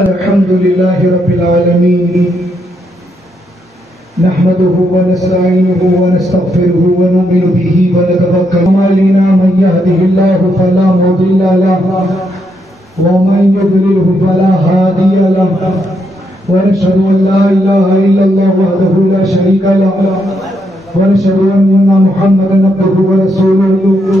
अल्हम्दुलिल्लाहि रब्बिल आलमीन नहमदुहु व नस्तईनुहु व नस्तगफिरुहु व नु'मिनु बिही व नतवक्कलु अलैहि मन यहदिहिल्लाहु फला मुदिल्ल लहु व मन युद्लिलहु फला हादिय लहु व नशहदु अन ला इलाहा इल्लल्लाह वहदहु ला शरीका लहु व नशहदु अन्ना मुहम्मदन अब्दुहु व रसूलुहु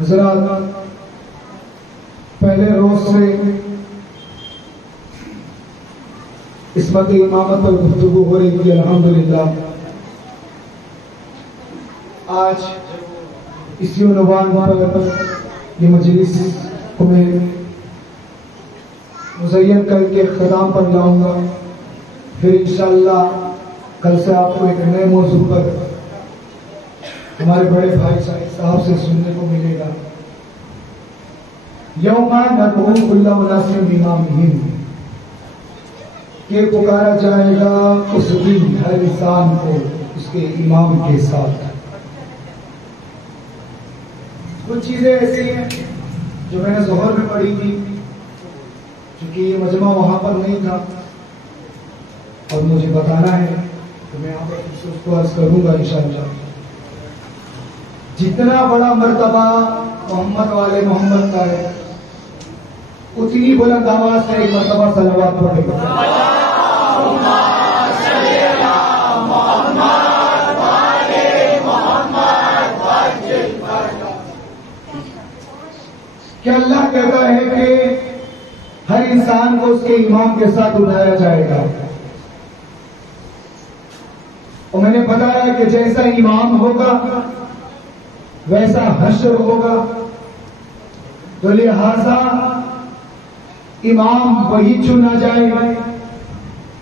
हज़रात, पहले रोज से इस्मत इमामत पर गुफ्तगू हो रही थी. अल्हम्दुलिल्लाह आज इसी उन्वान पर ये मजलिस को मैं मुज़य्यन करके ख़िताम पर लाऊंगा. फिर इंशाअल्लाह कल से आपको एक नए मौजू पर हमारे बड़े भाई साहब से सुनने को मिलेगा. यौमा नदउ कुल्ला उनासिन बिइमामिहिम, के पुकारा जाएगा उस दिन हर इंसान को उसके इमाम के साथ. कुछ चीजें ऐसी हैं जो मैंने ज़ोहर में पढ़ी थी, क्योंकि ये मजमा वहां पर नहीं था और मुझे बताना है तो मैं यहाँ पर उसको अर्ज करूंगा इंशाअल्लाह. जितना बड़ा मर्तबा मोहम्मद वाले मोहम्मद का है, उतनी बुलंद आवाज से एक मर्तबा सलवात पढ़ेगा. क्या अल्लाह कहता है कि हर इंसान को उसके इमाम के साथ उठाया जाएगा. और मैंने बताया कि जैसा इमाम होगा वैसा हश्र होगा. तो लिहाजा इमाम वही चुना जाएगा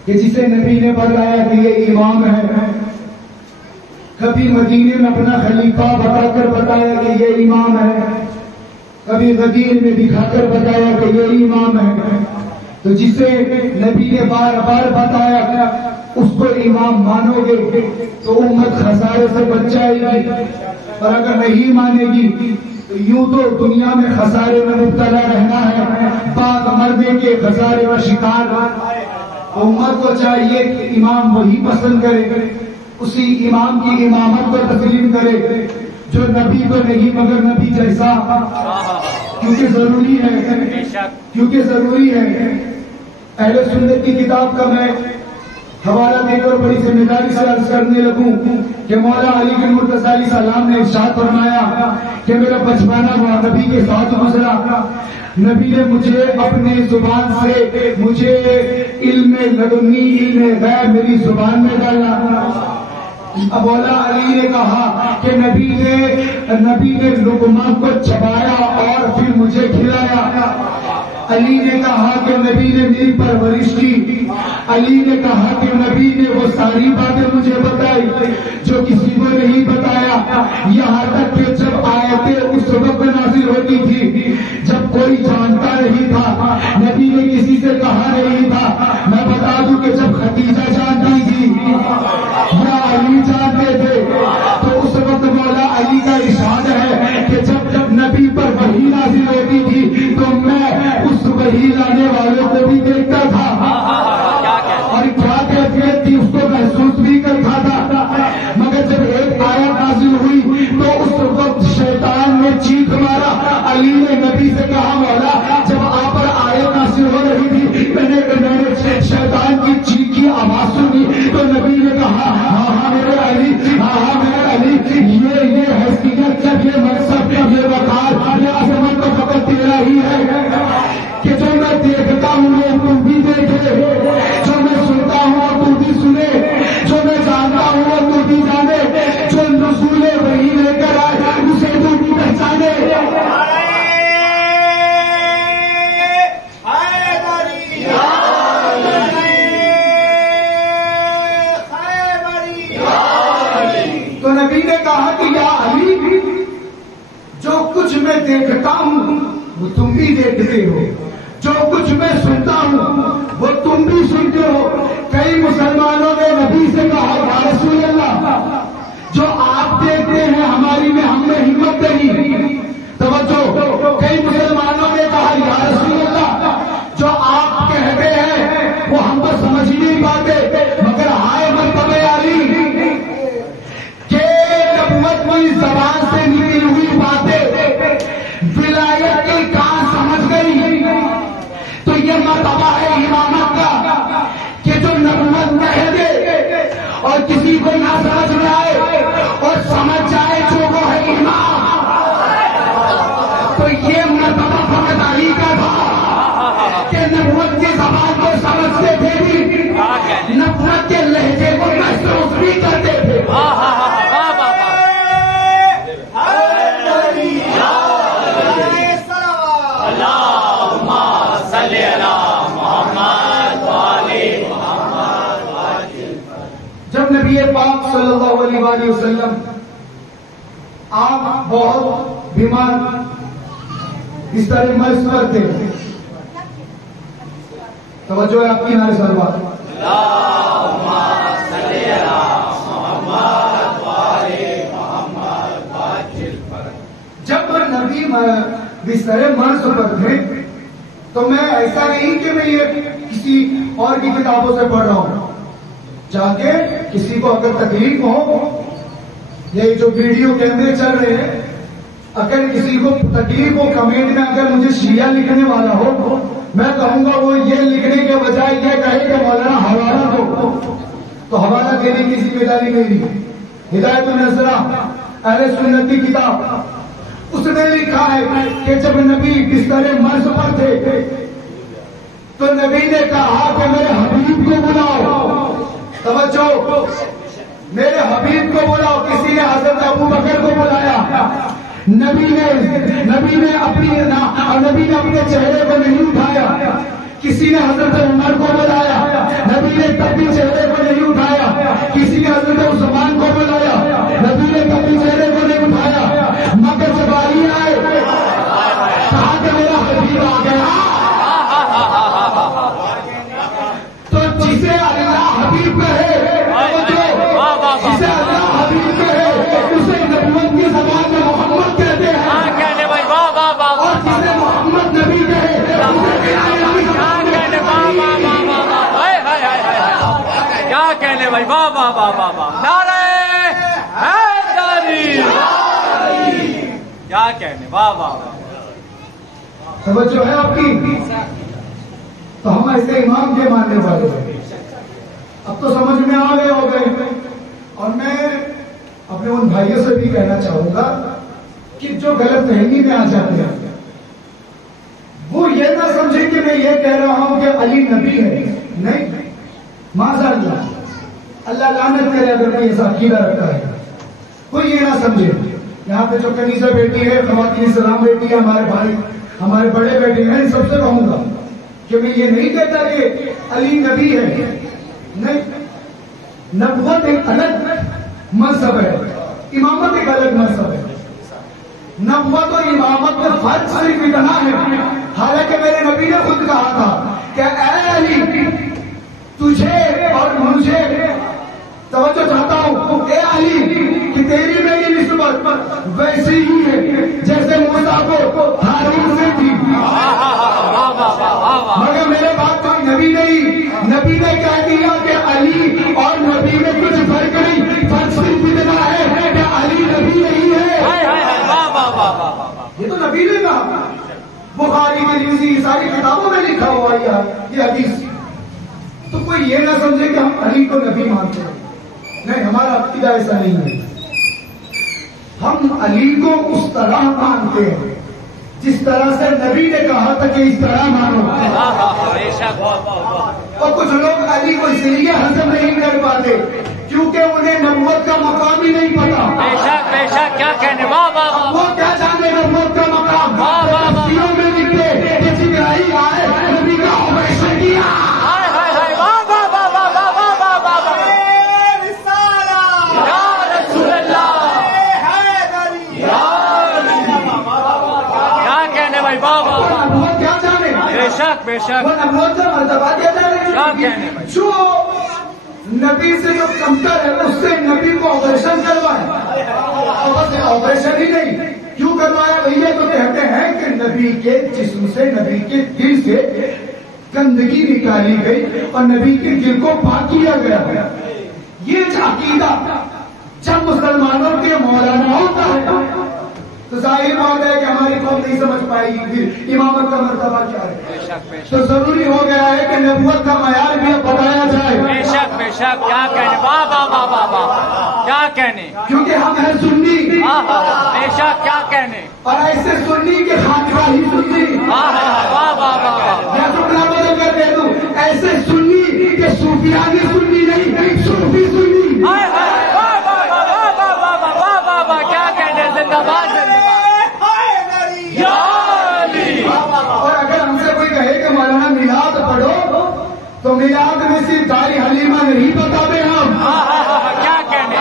कि जिसे नबी ने बताया कि ये इमाम है. कभी मदीने में अपना खलीफा बताकर बताया कि ये इमाम है, कभी गदीर में दिखाकर बताया कि ये इमाम है. तो जिसे नबी ने बार बार बताया उसको इमाम मानोगे तो उम्मत खसारे से बच जाएगी. और अगर नहीं मानेगी तो यूं तो दुनिया में खसारे में मुब्तला रहना है, पाक मर्दे के खसारे व शिकार. उम्मत को चाहिए कि इमाम वही पसंद करे, उसी इमाम की इमामत को तस्लीम करे जो नबी तो नहीं मगर नबी जैसा. क्योंकि जरूरी है अहले सुन्नत की किताब का मैं हवाला देकर बड़ी जिम्मेदारी से अर्ज करने लगूं कि मौला अली बिन मुर्तज़ा अलैहि सलाम ने इरशाद फरमाया कि मेरा बचपना हुआ नबी के साथ गुजरा. नबी ने मुझे अपने जुबान से मुझे इल्म लदुन्नी इल्म गैब मेरी जुबान में डाला. अब मौला अली ने कहा कि नबी ने लुक़मान को चबाया और फिर मुझे खिलाया. अली ने कहा कि नबी ने मेरी परवरिश की. अली ने कहा कि नबी ने वो सारी बातें मुझे बताई जो किसी को नहीं बताया. यहाँ तक कि जब आयतें उस वक्त नाज़िल होती थी जब कोई जानता नहीं था, नबी ने किसी से कहा नहीं था. मैं बता दूं कि जब खदीजा जानती थी या अली जानते थे तो उस वक्त मौला अली का इरशाद है कि जब नबी पर वही नाज़िल होती थी तो मैं उस वही लाने वालों को भी देखता था और क्या कैफियत थी उसको महसूस भी करता था. मगर जब एक आयत नाज़िल हुई तो उस वक्त शैतान ने चीख मारा. अली ने नबी से कहा मौला जब आप पर आयत नाज़िल हो रही थी मैंने शैतान की देखता हूँ वो तुम भी देखते हो, जो कुछ मैं सुनता हूँ वो तुम भी सुनते हो। कई मुसलमानों ने नबी से कहा या रसूल अल्लाह, जो आप देखते हैं हमारी में हमने हिम्मत नहीं। तवज्जो, कई मुसलमानों ने कहा या रसूल अल्लाह, जो आप कहते हैं वो हम तो समझ ही नहीं पाते, मगर हाय मरतबे अली के नबुव्वत की ज़बान से निकली हुई बातें विलायत की कहां समझ गई। तो ये मर्तबा है इमामत का कि जो नबुव्वत कह दे और किसी को ना समझ में आए और समझ जाए जो वो है इमाम। तो ये मर्तबा फकत अली का था कि नबुव्वत की ज़बान को समझते थे भी, नबुव्वत के लहजे को महसूस भी करते थे। जब नबी पाक सल्लल्लाहु अलैहि वसल्लम आप बहुत बीमार इस तरह मर्ज पर थे, तवज्जो है आपकी नारे सलवात। जब नबी बिस्तर मर्ज पर थे तो मैं ऐसा नहीं कि मैं ये किसी और की किताबों से पढ़ रहा हूं, जाके किसी को अगर तकलीफ हो, ये जो वीडियो कैमरे चल रहे हैं, अगर किसी को तकलीफ हो कमेंट में अगर मुझे शिया लिखने वाला हो, मैं कहूंगा वो ये लिखने के बजाय ये कहे कि मौलाना हवाला दो, तो हवाला देने की जिम्मेदारी मेरी। हिदायत नजरा अहले सुन्नत की किताब, उसमें लिखा है कि जब नबी बिस्तर मर्ज पर थे तो नबी ने कहा कि मेरे हबीब को बुलाओ। तवज्जो, मेरे हबीब को बुलाओ। किसी ने हजरत अबू बकर को बुलाया, नबी ने अपने चेहरे को नहीं उठाया। किसी ने हजरत उमर को बुलाया, नबी ने तब भी चेहरे को नहीं उठाया। किसी ने हजरत उस्मान को बुलाया, नबी ने तब भी चेहरे को नहीं उठाया। मगर जब अली आए, कहा कि मेरा हबीब आ गया। तो जिसे अल्लाह हबीब कहे, जिसे अल्लाह हबीब कहे, उसे नबुव्वत की ज़बान में मोहम्मद कहते हैं। और जिसे मोहम्मद नबी कहे, क्या कहने भाई, वाह वाह वाह वाह वाह, नारे हैदरी, क्या कहने, वाह वाह वाह। तवज्जो है आपकी। तो हम ऐसे इमाम के मानने वाले हैं, अब तो समझ में आ गए हो गए। और मैं अपने उन भाइयों से भी कहना चाहूंगा कि जो गलत फहमी में आ जाते हैं वो ये ना समझे कि मैं ये कह रहा हूं कि अली नबी है। नहीं, माज़अल्लाह, अल्लाह लानत करे अगर कोई ऐसा अकीदा रखता है। कोई ये ना समझे, यहाँ पे जो कनीज़ा बेटी है, ख़वातीन इस्लाम बेटी है, हमारे भाई, हमारे बड़े बेटे हैं, इन सबसे कहूंगा कि मैं ये नहीं कहता कि अली नबी है। नहीं, नबुव्वत एक अलग मजहब है, इमामत एक अलग मजहब है। नबुव्वत और इमामत में फर्क सिर्फ इतना है, हालांकि मेरे नबी ने खुद कहा था कि ऐ अली, तुझे और मुझे तवज्जो चाहता हूं, ए अली, कि तेरी मेरी निस्बत वैसी ही है जैसे मूसा को हारून से थी। मगर मेरे बात कोई नबी नहीं, नबी ने कह दिया कि अली और नबी में कुछ फर्क नहीं, फर्क सिर्फ इतना है कि अली नबी नहीं है। ये तो नबी ने कहा, बुखारी तिरमिज़ी सारी किताबों में लिखा हुआ ये हदीस। तो कोई ये ना समझे कि हम अली को नबी मानते हैं। नहीं, हमारा अकीदा ऐसा नहीं है। हम अली को उस तरह मानते हैं जिस तरह से नबी ने कहा था कि इस तरह मानो। और कुछ लोग अली को इसलिए हजम नहीं कर पाते क्योंकि उन्हें नबुव्वत का मकाम ही नहीं पता। बेशक, क्या कहने, वाह वाह वाह। वो क्या जाने नबुव्वत का मकाम। तफसीरों में लिखते कि जिब्राइल आए, नबी का ऑपरेशन किया। भाई वाह वाह वो वाह नबूवत क्या जाने, बेशक बेशक वो नबूवत का मर्तबा क्या क्या जाने। कहने भाई जो नबी से जो कमतर है उससे नबी को ऑपरेशन करवाए, और बस ऑपरेशन ही नहीं, क्यों करवाया भैया? तो कहते हैं कि नबी के जिस्म से, नबी के दिल से गंदगी निकाली गई और नबी के दिल को पाक किया गया। ये अकीदा जब मुसलमानों के मौलाना होता है तो जाहिर बात है कि हमारी कौम नहीं समझ पाएगी फिर इमामत का मर्तबा क्या है। बेशक बेशक तो जरूरी हो गया है कि नबूवत का मयार भी अब बताया जाए, बेशक बेशक क्या कहने वाह वाह वाह वाह वाह क्या कहने क्योंकि हम हैं सुन्नी बेशक क्या कहने और ऐसे सुन्नी के खातिमा ही सुन्नी। वाह वाह वाह वाह वाह मैं टुकड़ा बदल कर दे दूं, ऐसे सुन्नी के सूफियानी सुन्नी नहीं, सूफी सुन्नी। हाय हाय वाह वाह वाह वाह वाह वाह वाह वाह वाह वाह क्या कहने जिंदाबाद या अली। और अगर हमसे कोई कहे कि मौलाना मिलाद पढ़ो तो मिलाद में सिर्फ दारी हलीमा नहीं बताते हम, क्या कहने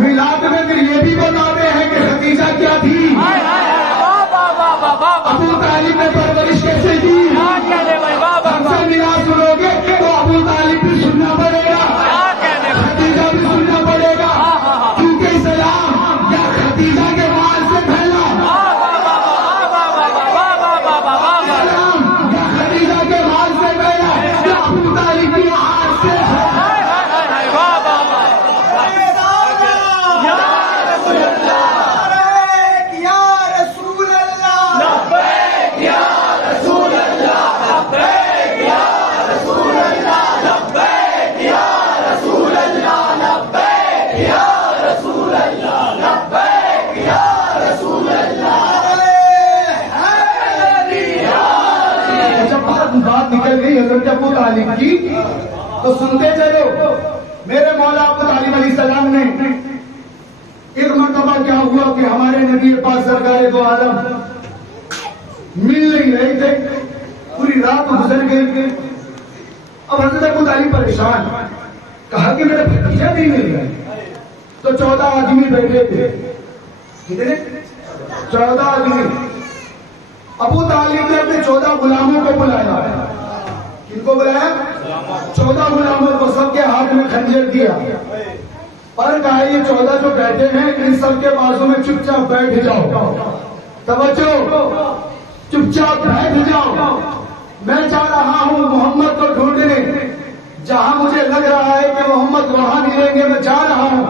मिलाद में फिर ये भी बताते हैं कि खदीजा क्या थी, हाय हाय वाह वाह वाह वाह वाह वाह अबू तालिब ने परवरिश कैसे की। क्या कहने भाई वाह वाह हमसे वाह मिलाद सुनोगे तो अबू तालिब भी सुनना पड़ेगा, क्या कहने खदीजा भी सुनना पड़ेगा, क्योंकि इस्लाम या खदीजा के माल से फैला, इस्लाम या खदीजा के माल से फैला या अबू तालिब की आग से फैला। बात निकल गई हजरत अबू तालिब की, तो सुनते चलो। मेरे मौला अबू तालिब अलैहिस्सलाम ने एक मरतबा क्या हुआ कि हमारे नबी पाक सरकार दो आलम मिल नहीं रहे थे, पूरी रात गुजर गई। अब हजरत अबू तालिब परेशान, कहा कि मेरा भतीजा नहीं मिल रहा। तो 14 आदमी बैठे थे, कितने? 14 आदमी। अबू तालिब ने अपने 14 गुलामों को बुलाया। किनको बुलाया? 14 गुलामों को, सबके हाथ में खंजर दिया और कहा ये 14 जो बैठे हैं इन सबके बाजू में चुपचाप बैठ जाओ, तवज्जो, चुपचाप बैठ जाओ। मैं जा रहा हूं मोहम्मद को ढूंढने, जहां मुझे लग रहा है कि मोहम्मद वहां मिलेंगे, मैं जा रहा हूं।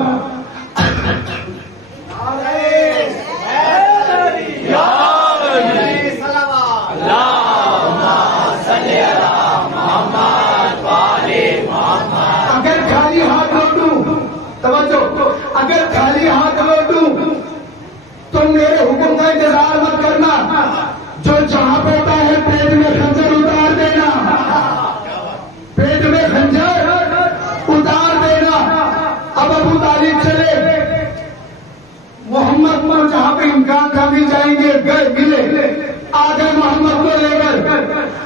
अगर खाली हाथ लौटूं, तवज्जो, अगर खाली हाथ लौटूं तो मेरे हुक्म का इंतजार मत करना, जो जहां होता है पेट में खंजर उतार देना, पेट में खंजर उतार देना। अब अबू तालिब चले, मोहम्मद को जहां पे इम्कान था मिल जाएंगे, गए मिले, आ गए मोहम्मद को लेकर।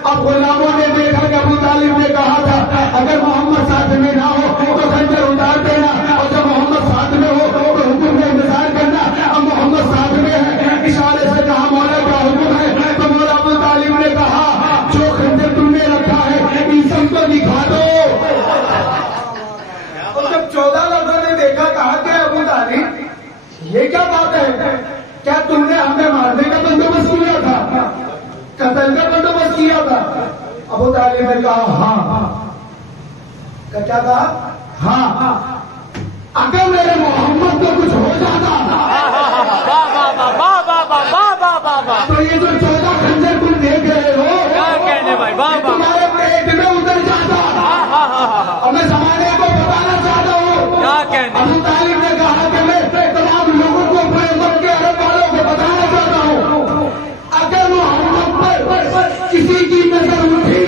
अब गुलामों ने देखा कि अबू तालिब ने कहा था अगर मोहम्मद साथ में ना हो तो खंजर उतार देना, और जब मोहम्मद साथ में हो तो हुक्म का इंतजार करना। अब मोहम्मद साथ में है, इशारे से कहा मौला का हुक्म है, तो मौला अबू तालिब ने कहा जो खंजर तुमने रखा है इन सबको दिखा दो। और जब 14 लोगों ने देखा, कहा कि अबू तालिब ये क्या बात है, क्या तुमने हमें मारने का बंदोबस्त किया था, कत्ल का बंदोबस्त किया था? अबू तालिब ने कहा हाँ। क्या कहा? हाँ। अगर मेरे मोहम्मद को कुछ हो जाता तो ये जो 14 खंजर तुम देख रहे हो क्या कहने भाई वाह वाह तुम्हारे पेट में उतर जाता। और मैं जमाने को बताना चाहता हूँ, क्या कहने अबू तालिब ने कहा कि मैं तमाम लोगों को, पूरे मुल्क के अरब वालों को बताना चाहता हूँ, अगर मोहम्मद पर किसी की नजर उठी,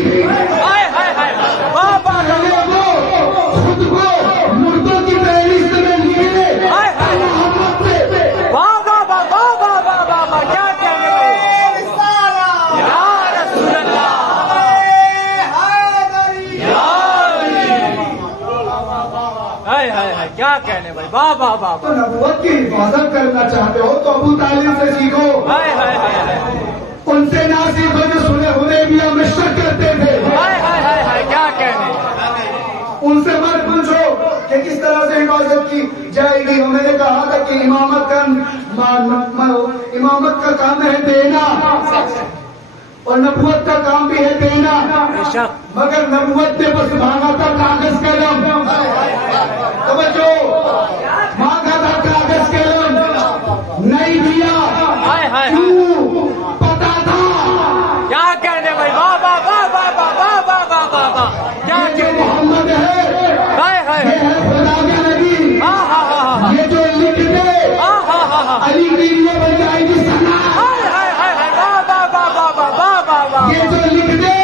हाय हाय हाय वाह वाह खुद को मुर्दों की फहरिस्त में लिए मोहम्मद पे वाह वाह वाह वाह वाह वाह वाह वाह क्या कहने भाई या रसूल अल्लाह हाय हाय हाय क्या कहने भाई वाह वाह वाह तो नबूवत की हिफाजत करना चाहते हो तो अबू तालिब से सीखो, हाय हाय हाय हाय उनसे मैंने कहा था कि इमामत का काम है देना और नबूवत का काम भी है देना, मगर नबूवत ने बस मांगा था कागज कलम, तवज्जो, मांगा था कागज कलम, नहीं दिया। क्यों? पता था। क्या कहने भाई, वाह वाह वाह वाह वाह वाह वाह वाह वाह, क्या जो मोहम्मद है ये है खुदा का नबी, ये जो लिख दे अली के लिए बन जाएगी सना, ये जो लिख दे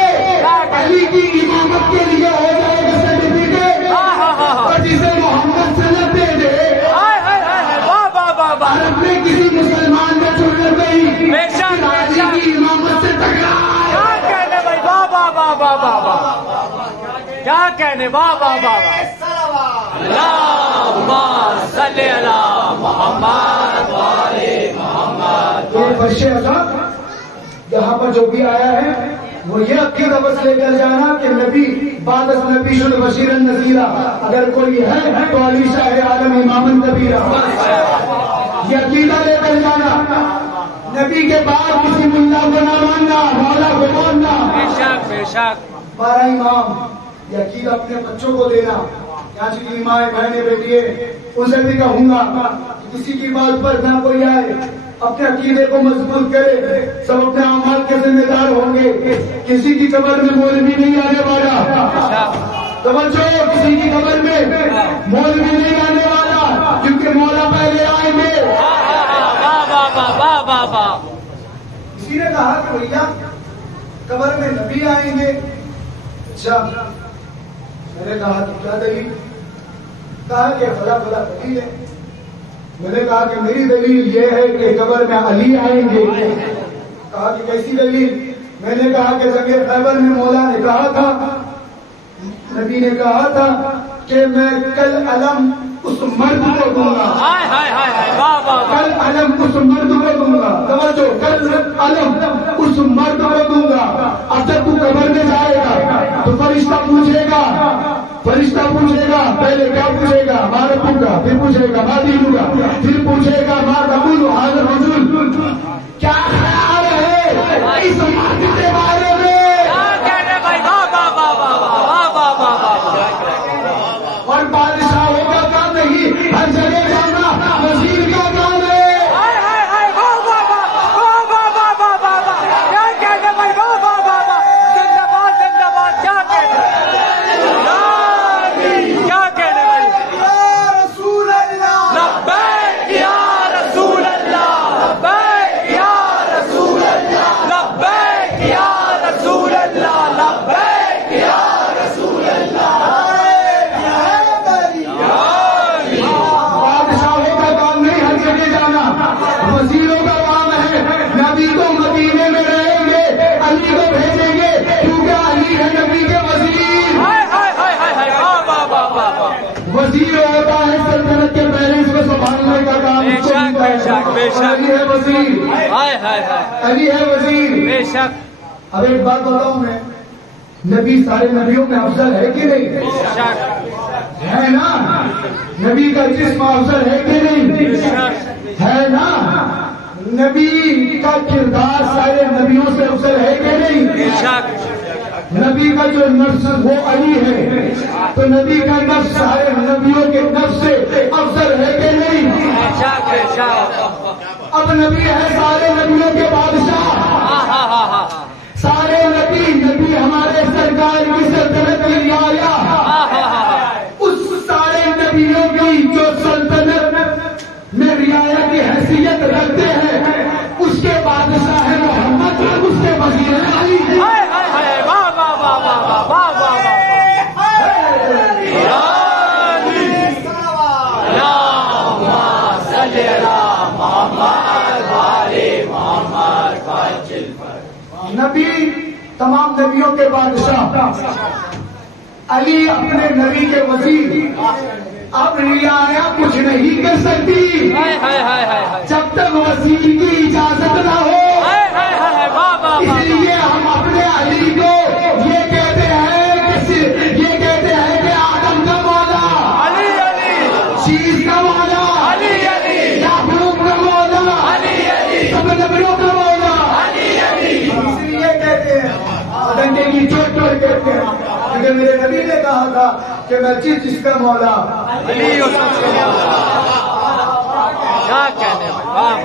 अली की इमामत के लिए हो जाएगा सर्टिफिकेट, और जिसे मोहम्मद सनद दे दे अरब में किसी मुसलमान में जरूरत नहीं अली की इमामत से टकरा। क्या कहने भाई, वाह वाह वाह वाह वाह वाह, क्या कहने, वाह वाह वाह वाह, सल्ले अला मोहम्मद वाले मोहम्मद। ये बशे अज़ाब यहाँ पर जो भी आया है वो ये अकीदा बस लेकर जाना कि नबी बादस नबी शुद्ध बशीरन नज़ीरा, अगर कोई है तो अली शाह आलम इमामन कबीरा, ये अकीदा लेकर जाना। नबी के बाद किसी मुल्ला को ना मानना, मौला को मानना। बेशक बेशक 12 इमाम, ये अकीदा अपने बच्चों को देना। यहाँ जितनी माए बहने बेटिए उनसे भी कहूंगा कि किसी की बात पर ना कोई आए, अपने अकीदे को मजबूत करे, सब अपने अमाल के जिम्मेदार होंगे। किसी की कब्र में मौलवी नहीं आने वाला, तवज्जो, किसी की कब्र में मौलवी नहीं आने वाला, क्योंकि मौला पहले आएंगे। किसी ने कहा कि भैया कब्र में नबी आएंगे, अच्छा, मैंने कहा कि क्या दलील? कहा कि फला फला दलील है। मैंने कहा कि मेरी दलील ये है कि कब्र में अली आएंगे। कहा कि कैसी दलील? मैंने कहा कि जगह खैबर में मौला ने कहा था, नबी ने कहा था कि मैं कल अलम उस मर्द को दूंगा, कल अलम उस मर्द को दूंगा, समझो, कल अलम उस मर्द को दूंगा। अब जब तू कब्र में जाएगा तो फरिश्ता पूछेगा, पहले क्या पूछेगा? माँ रब्बुका, फिर पूछेगा माँ दीनुका, फिर पूछेगा माँ कबूल हाज़िर हुजूर। क्या ख्याल है इस मर्द के बारे में? और बादशाहों का काम नहीं, हर जगह जाना वजीर का काम है। क्या कहने भाई, वाह वाह वाह वाह, जिंदाबाद जिंदाबाद, क्या कहने, क्या कहने भाई, या रसूल अल्लाह, लब्बैक या रसूल अल्लाह, लब्बैक या रसूल अल्लाह, लब्बैक या रसूल अल्लाह, लब्बैक या रसूल अल्लाह। बादशाहों का काम नहीं हर जगह जाना, वजीरों का काम है। नबी को मदीने में रहेंगे, अली को भेजेंगे, क्योंकि अली है नबी के वजीर। वजीर होता है सल्तनत के बैलेंस को संभालने का काम, बेशक बेशक बेशक, अली है वजीर, अली है वजीर। बेशक अब एक बात बताऊं मैं, नबी सारे नबियों में अफजल है कि नहीं? है ना? नबी का जिस्म अफजल है कि नहीं? है ना? नबी का किरदार सारे नबियों से अफजल है कि नहीं? नबी का जो नफ्स वो अली है, तो नबी का नफ्स सारे नबियों के नफ्स से अफजल है कि नहीं? अब नबी है सारे नबियों के बादशाह, सारे नबी हमारे सरकार की सल्तनत की रियाया, उस सारे नबियों की जो सल्तनत में रियाया की हैसियत रखते हैं, उसके बादशाह है मोहम्मद, उसके वजीर है अली। नबी तमाम नबियों के बादशाह, अली अपने नबी के वजीर। अब रियाया कुछ नहीं कर सकती जब तक वजीर की इजाजत न हो। इसलिए हम अपने अली को ये कहते हैं कि आदम का मौला, शीश का मौला, ऊपर कहते हैं, क्योंकि मेरे नबी ने कहा था कि मैं जिसका मौला अली क्या कहने वाह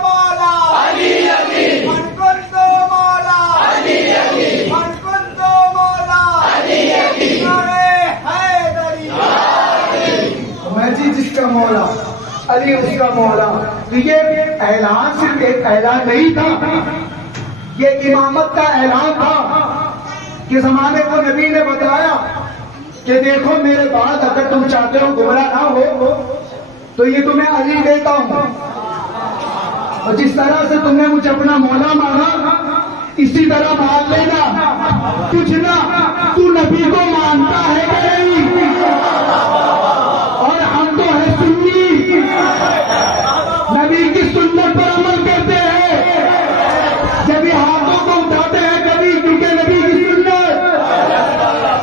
वाह अली अली मनकुंतो मौला अली अली मनकुंतो मौला अली अली हैदरी मैं जिसका मौला अली उसका मौला। तो ये ऐलान सिर्फ एक ऐलान नहीं था, ये इमामत का ऐलान था कि जमाने को नबी ने बताया कि देखो मेरे बाद अगर तुम चाहते हो गुमराह ना हो तो ये तुम्हें अली देता हूं, और जिस तरह से तुमने मुझे अपना मौला माना इसी तरह मान लेना। पूछना तू नबी को मानता है कि नहीं, और हम तो है सुन्नी, नबी की सुन्नत पर अमल करते हैं, जब ये हाथों को उठाते हैं कभी क्योंकि नबी की सुन्नत।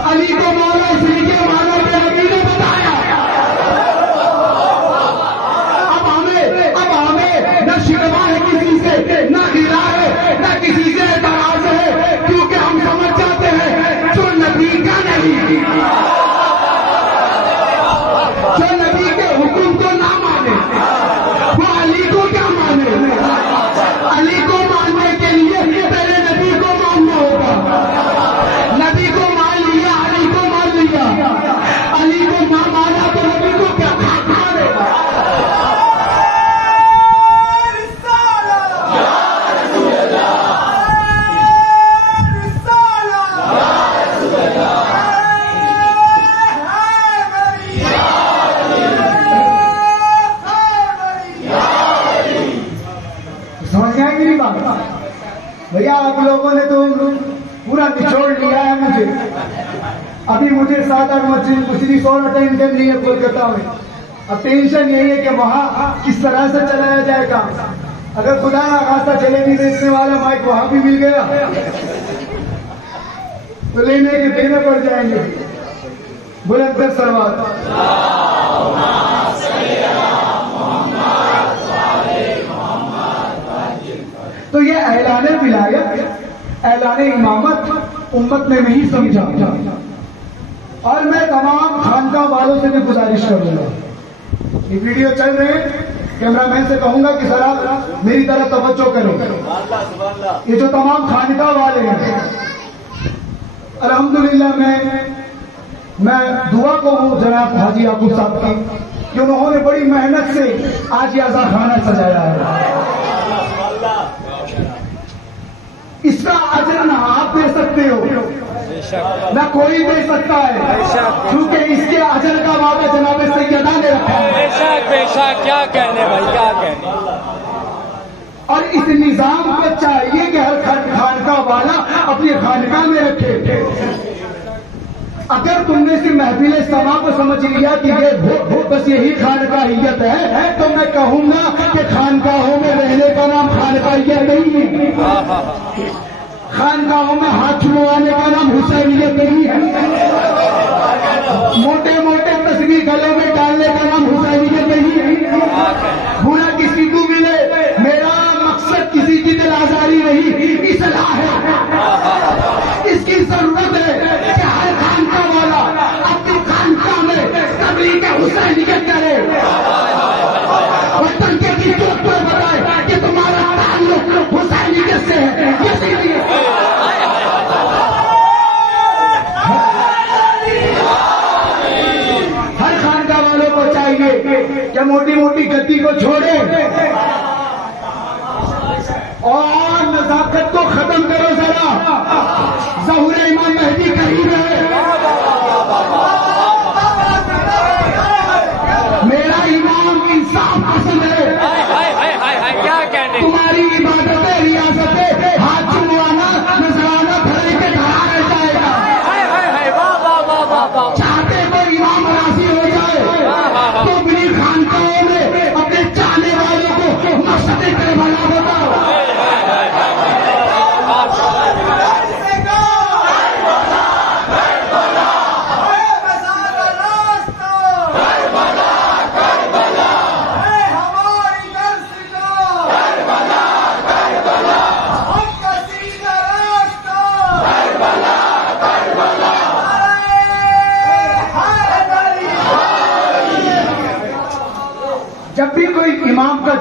अली को मौला इसलिए माना पे नबी ने बताया। अब हमें न शिकवा है किसी से, न गिला है, न किसी से एतराज है, क्योंकि हम समझ जाते हैं जो नबी का नहीं, जो नबी के हुक्म को ना माने वो अली को क्या माने। अली को मानने के लिए पहले नबी को मानना होगा, नबी को मान लिया अली को मान लिया, अली को ना माना तो नबी को क्या माने। समझ में आएगी नहीं बात भैया? आप लोगों ने तो पूरा निचोड़ लिया है मुझे। अभी मुझे 7-8 मस्जिद और अटेंड करनी है कोलकाता में। अब टेंशन यही है कि वहां किस तरह से चलाया जाएगा। अगर खुदा ना खास्ता चले नहीं बेचने वाला माइक वहां भी मिल गया तो लेने के देने पड़ जाएंगे। बुलंद सलवात। तो ये ऐलाने विलायत, ऐलाने इमामत उम्मत ने नहीं समझा। और मैं तमाम खानका वालों से भी गुजारिश करूंगा, ये वीडियो चल रहे हैं, कैमरामैन से कहूंगा कि जरा मेरी तरफ तवज्जो करो। ये जो तमाम खानका वाले हैं, अल्हम्दुलिल्लाह मैं दुआ को हूं जनाब हाजी याकूब साहब की कि उन्होंने बड़ी मेहनत से आज ये अज़ा खाना सजाया है। इसका अजर न आप दे सकते हो न कोई दे सकता है, क्योंकि इसके अजर का वादा जनाब सैयदा ने रखा है। बेशक बेशक क्या कहने भाई क्या कहने। और इस निजाम को चाहिए कि हर खानका वाला अपनी खानका में रखे। अगर तुमने इस महफिल इस्तेमा को समझ लिया कि ये बस यही खानकाहियत है, तो मैं कहूंगा कि खानकाहों में रहने का नाम खानकाहियत नहीं है, खानकाहों में हाथ छुड़वाने का नाम हुसैनियत नहीं है, मोटे मोटे तस्वीर गले में डालने का नाम हुसैनियत नहीं है। बुरा किसी को मिले, मेरा मकसद किसी की दिल आजारी नहीं, इसलाह है। इसकी जरूरत है कि हर खानका वाला अपनी खानका में तबलीग हुसैनियत करे, वतन के गीतों को बताए कि तुम्हारा ताल्लुक हुसैनियत से है। इसीलिए हर खानका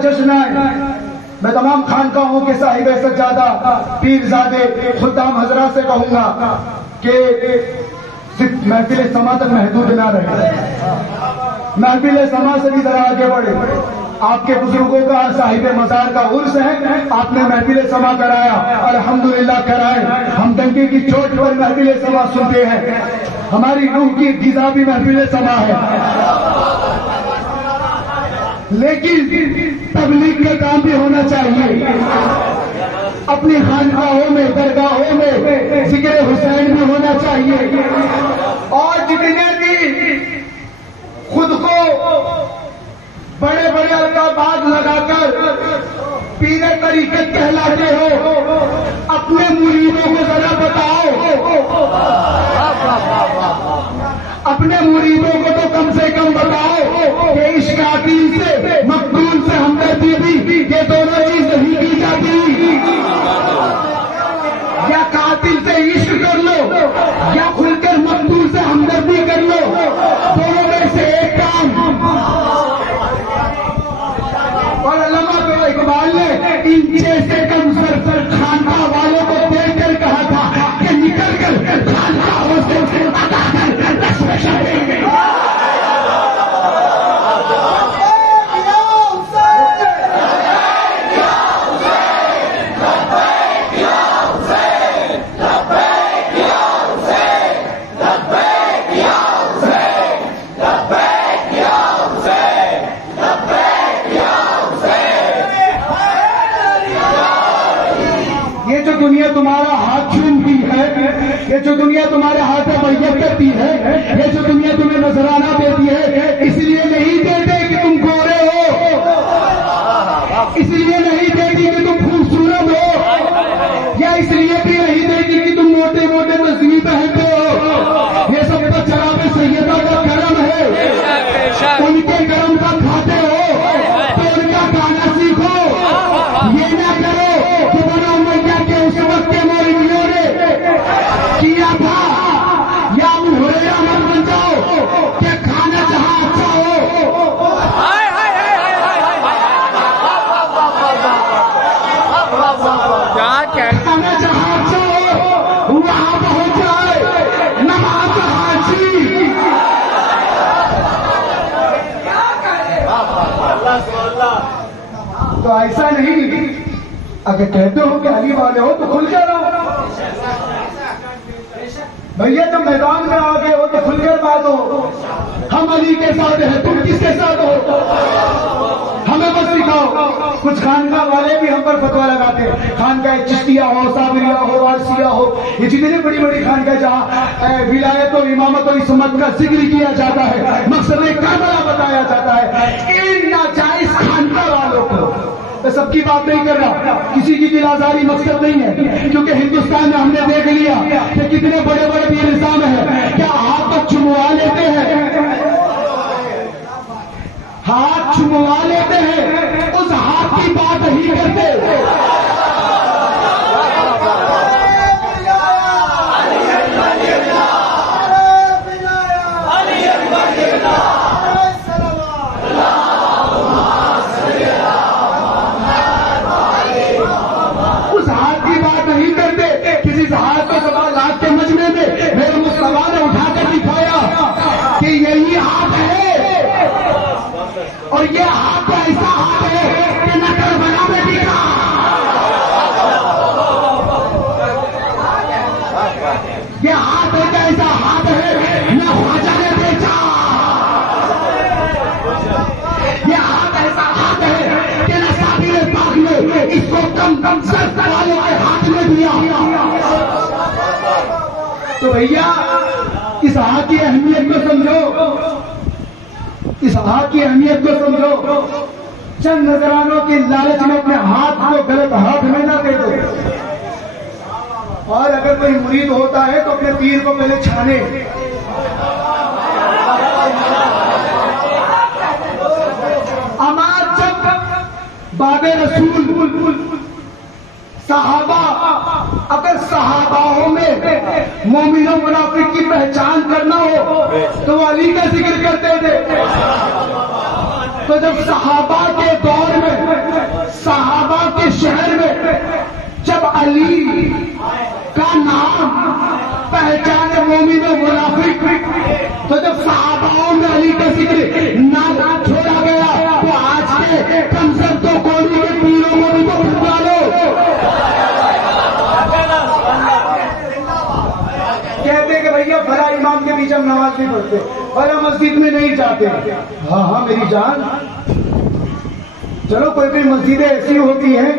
जश्न आए। मैं तमाम खानकाहों के साहिब सज्जादा पीरजादे खुद्दाम हजरा से कहूंगा कि सिर्फ महफिल समा तक महदूद ना रहे, महफिल समा से भी जरा आगे बढ़े। आपके बुजुर्गों का साहिब मजार का उर्स है, आपने महफिल समा कराया, अल्हम्दुलिल्लाह कराए। हम डंके की चोट पर महफिल समा सुनते हैं, हमारी रूह की गिज़ा भी महफिल समा है। लेकिन तबलीग का काम भी होना चाहिए। अपनी खानकाहों में, दरगाहों में जिक्र हुसैन भी होना चाहिए। और जितने भी खुद को बड़े बड़े अल्काबाद लगाकर पीरे तरीक़त कहलाते हो, अपने मुरीदों को जरा बताओ, अपने मुरीदों को तो कम से कम बताओ कि इश्क कातिल से, मकतूल से हमदर्दी भी, ये दोनों चीज नहीं की जाती। या कातिल से इश्क कर लो या खुलकर मकतूल से हमदर्दी कर लो, दोनों में से एक काम। और अल्लामा तो इकबाल ने इंचे से कम सर खानका वालों को देखकर कहा था कि निकल कर खानकाहों से दुनिया तुम्हारा हाथ चूमती है, ये जो दुनिया तुम्हारे हाथ में बैयत करती है, ये जो दुनिया तुम्हें नजराना देती है, इसलिए नहीं देते कि तुम गोरे हो, इसलिए नहीं देती कि तुम खूबसूरत हो, या इसलिए भी नहीं देती कि तुम मोटे मोटे तस्वीर पहनते हो। ये सब तो जनाब सैयदा का करम है, उनके करम का खाते हो तो उनका गाना सीखो। ये ना करो कि बनो मैया के उस वक्त के मौलवियों ने किया था, या हुरैरा मत बन जाओ कि खाना जहां अच्छा हो। खाना जहां अच्छा हो वहां पहुंच जाए नमाज हाजी। तो ऐसा नहीं, अगर कहते हो कि अली वाले हो तो खुल कर रहो भैया, जब मैदान में आ गए हो तो खुलकर बात हो। हम अली के साथ हैं, तुम किसके साथ हो, हमें बस सिखाओ। कुछ खानका वाले भी हम पर फतवा लगाते हैं, खानका चिश्तिया हो, साबरिया हो, वारसिया हो, ये जितनी बड़ी बड़ी खानका जहाँ विलायत और इमामत और इस्मत का जिक्र किया जाता है, मकसद काबला बताया जाता है, इन नाजायज खानका वालों को मैं सबकी बात नहीं कर रहा, किसी की दिल आजारी मकसद नहीं है, क्योंकि हिंदुस्तान में हमने देख लिया कि कितने बड़े बड़े पीर इस्लाम है, क्या हाथ तक चुमवा लेते हैं, हाथ चुमवा लेते हैं, उस हाथ की बात नहीं करते। और ये हाथ ऐसा हाथ है कि न करबला में बिका, ये हाथ एक ऐसा हाथ है न ख्वाजा ने बेचा, ये हाथ ऐसा हाथ है कि न साबिर पाक ने इसको कम कम सस्त वालों के हाथ में दिया। तो भैया इस हाथ की अहमियत को समझो, इस हाथ की अहमियत को समझो। चंद नजरानों की लालच में अपने हाथ को गलत हाथ में ना दे दो। और अगर कोई मुरीद होता है तो अपने पीर को पहले छाने। अमार जब बाबे रसूल सहाबा, अगर सहाबाओं में मोमिन और मुनाफिक की पहचान करना हो तो वो अली का जिक्र करते थे। तो जब सहाबा के दौर में अली का नाम पहचाने मोमिन और मुनाफिक। तो जब सहाबाओं में अली का जिक्र ना छोड़ा गया तो आज के कमसर तो कोली के पीरों को भी तो उठवा लो। कहते कि भैया फला इमाम के बीच हम नमाज नहीं पढ़ते, फला मस्जिद में नहीं जाते। हाँ हाँ मेरी जान, चलो कोई कोई मस्जिदें ऐसी होती हैं,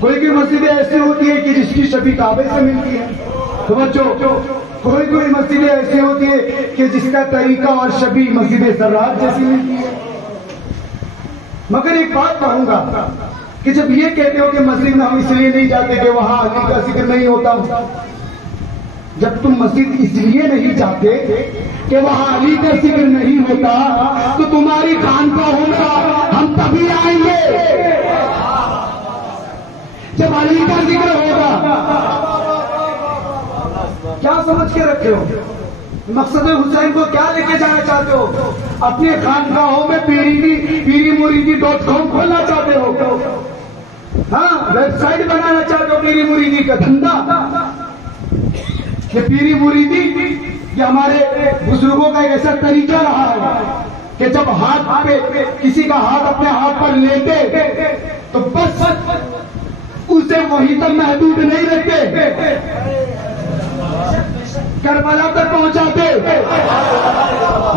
कोई मस्जिदें ऐसी होती है कि जिसकी शफी काबे से मिलती है। तो बच्चों, कोई कोई मस्जिदें ऐसी होती है कि जिसका तरीका और शफी मस्जिद सर्राज जैसी मिलती है। मगर एक बात कहूंगा कि जब ये कहते हो कि मस्जिद में हम इसलिए नहीं जाते कि वहां अली का जिक्र नहीं होता, जब तुम मस्जिद इसलिए नहीं जाते कि वहां अली का जिक्र नहीं होता, तो तुम्हारी खानकाहों में हम तभी आएंगे जब अली का जिक्र होगा। क्या समझ के रखे हो? मकसद हुसैन को क्या लेके जाना चाहते हो? अपने खानकाहों में पीरी मुरीदी .com खोलना चाहते हो? हाँ, वेबसाइट बनाना चाहते हो पीरी मुरीदी का धंधा? ये पीरी मुरीदी ये हमारे बुजुर्गों का एक ऐसा तरीका रहा है कि जब हाथ पे किसी का हाथ अपने हाथ पर लेते तो बस उसे वहीं तक महदूद नहीं रखते, करबला तक पहुंचाते,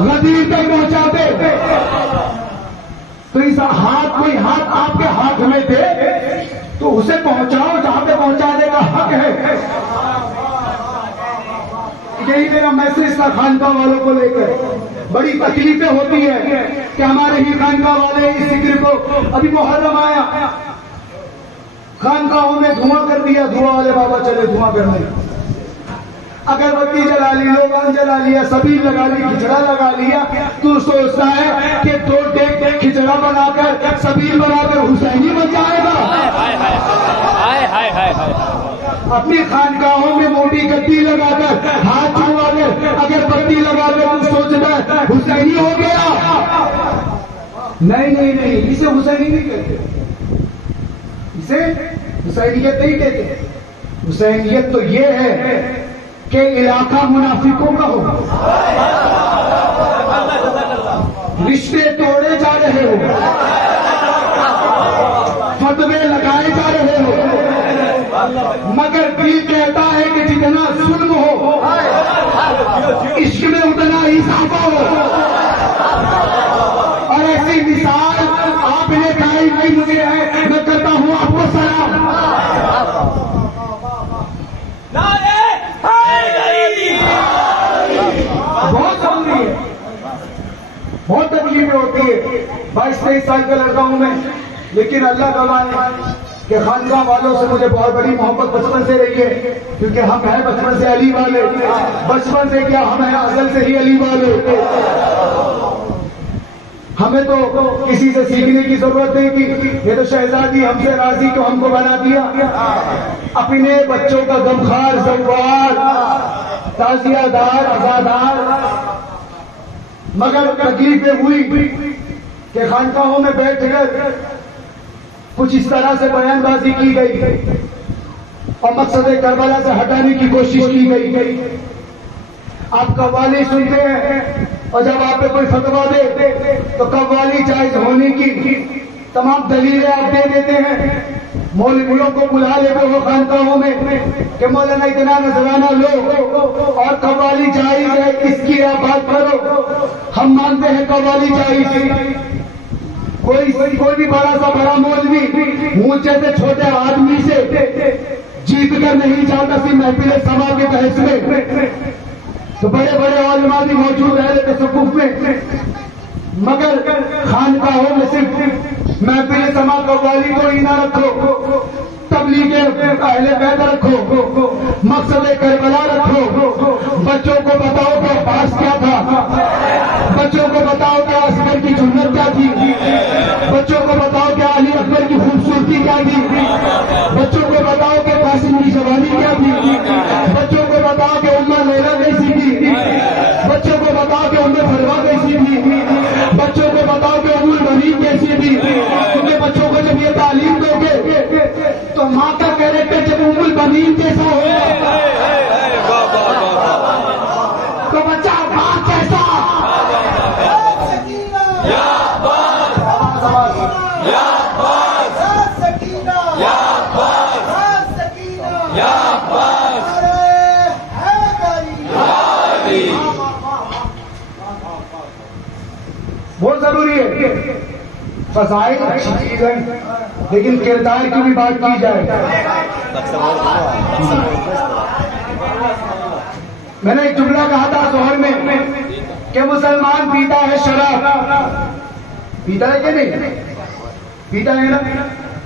गदीर तक पहुंचाते। तो इस कोई हाथ आपके हाथ में दे तो उसे पहुंचाओ जहां पे पहुंचाने का हक है। यही मेरा मैसेज था खानका वालों को लेकर। बड़ी तकलीफें होती है कि हमारे ही खानका वाले इस जिक्र को, अभी मुहर्रम आया, खानकाहों में धुआं कर दिया, धुआं वाले बाबा चले धुआं करने, अगरबत्ती जला ली, लोबान जला लिया, सबील लगा ली, खिचड़ा लगा लिया। तू सोचता है कि 2 टेक खिचड़ा बनाकर सबील बनाकर हुसैनी बन जाएगा? अपनी खानकाहों में मोटी गद्दी लगाकर, हाथ छुआकर, अगरबत्ती लगाकर तू सोचता है हुसैनी हो गया? नहीं नहीं नहीं, इसे हुसैनी नहीं कहते, इसे हुसैनियत नहीं कहते। हुसैनियत तो ये है कि इलाका मुनाफिकों का हो, रिश्ते तोड़े जा रहे हो, फतवे लगाए जा रहे हो, मगर दिल कहता है कि जितना जुल्म हो इश्क में उतना ही साफा हो। और ऐसी मिसाल आपने कायम की मुझे है, मैं करता हूं आपको सलाम। बहुत जरूरी है, बहुत तकलीफें होती है। 22-23 साल का लड़का हूं मैं, लेकिन अल्लाह का है कि खानका वालों से मुझे बहुत बड़ी मोहब्बत बचपन से रही है, क्योंकि हम हैं बचपन से अली वाले। बचपन से क्या, हम हैं अजल से ही अली वाले। हमें तो किसी से सीखने की जरूरत नहीं थी, ये तो शहजादी हमसे राजी तो हमको बना दिया। अपने बच्चों का गमखार, जव्वार, ताजियादार, आजादार। मगर तकलीफें हुई कि खानकाहों में बैठकर कुछ इस तरह से बयानबाजी की गई और मकसद करबला से हटाने की कोशिश की गई। आप कव्वाली सुनते हैं और जब आप पे कोई फतवा दे तो कव्वाली जायज होने की तमाम दलीलें आप दे देते हैं। मौलवियों को बुला लेते हो खानकाहों में कि मौलाना इतना नजराना लो और कव्वाली जायज है, इसकी आप बात करो। हम मानते हैं कव्वाली जायज। कोई भी बड़ा सा बड़ा मौलवी मुझ जैसे छोटे आदमी से जीत कर नहीं जाता सी महफिल सभा के बहस में। तो बड़े बड़े उलमा भी मौजूद है तसव्वुफ में, मगर खानकाहों में सिर्फ महफिल समा कव्वाली को ही ना रखो, तबलीग अहले बैत रखो, मकसद करबला रखो। बच्चों को बताओ कि अब्बास क्या था, बच्चों को बताओ कि असगर की जुन्नत क्या थी, बच्चों को बताओ कि अली अकबर की खूबसूरती क्या थी, बच्चों को बताओ कि कासिम की जवानी क्या थी, बच्चों को बताओ कि उम्मा लैला कैसी थी, बच्चों को बताओ कि उम्मे फरवा कैसी थी, बच्चों को बताओ कि उम्मुल बनीन कैसी थी। क्योंकि बच्चों को जब ये तालीम दोगे तो माँ का है, फज़ाइल अच्छी चीज है, लेकिन किरदार की भी बात की जाए। मैंने एक जुमला कहा था जोहर में कि मुसलमान पीता है शराब, पीता है कि नहीं? पीता है ना,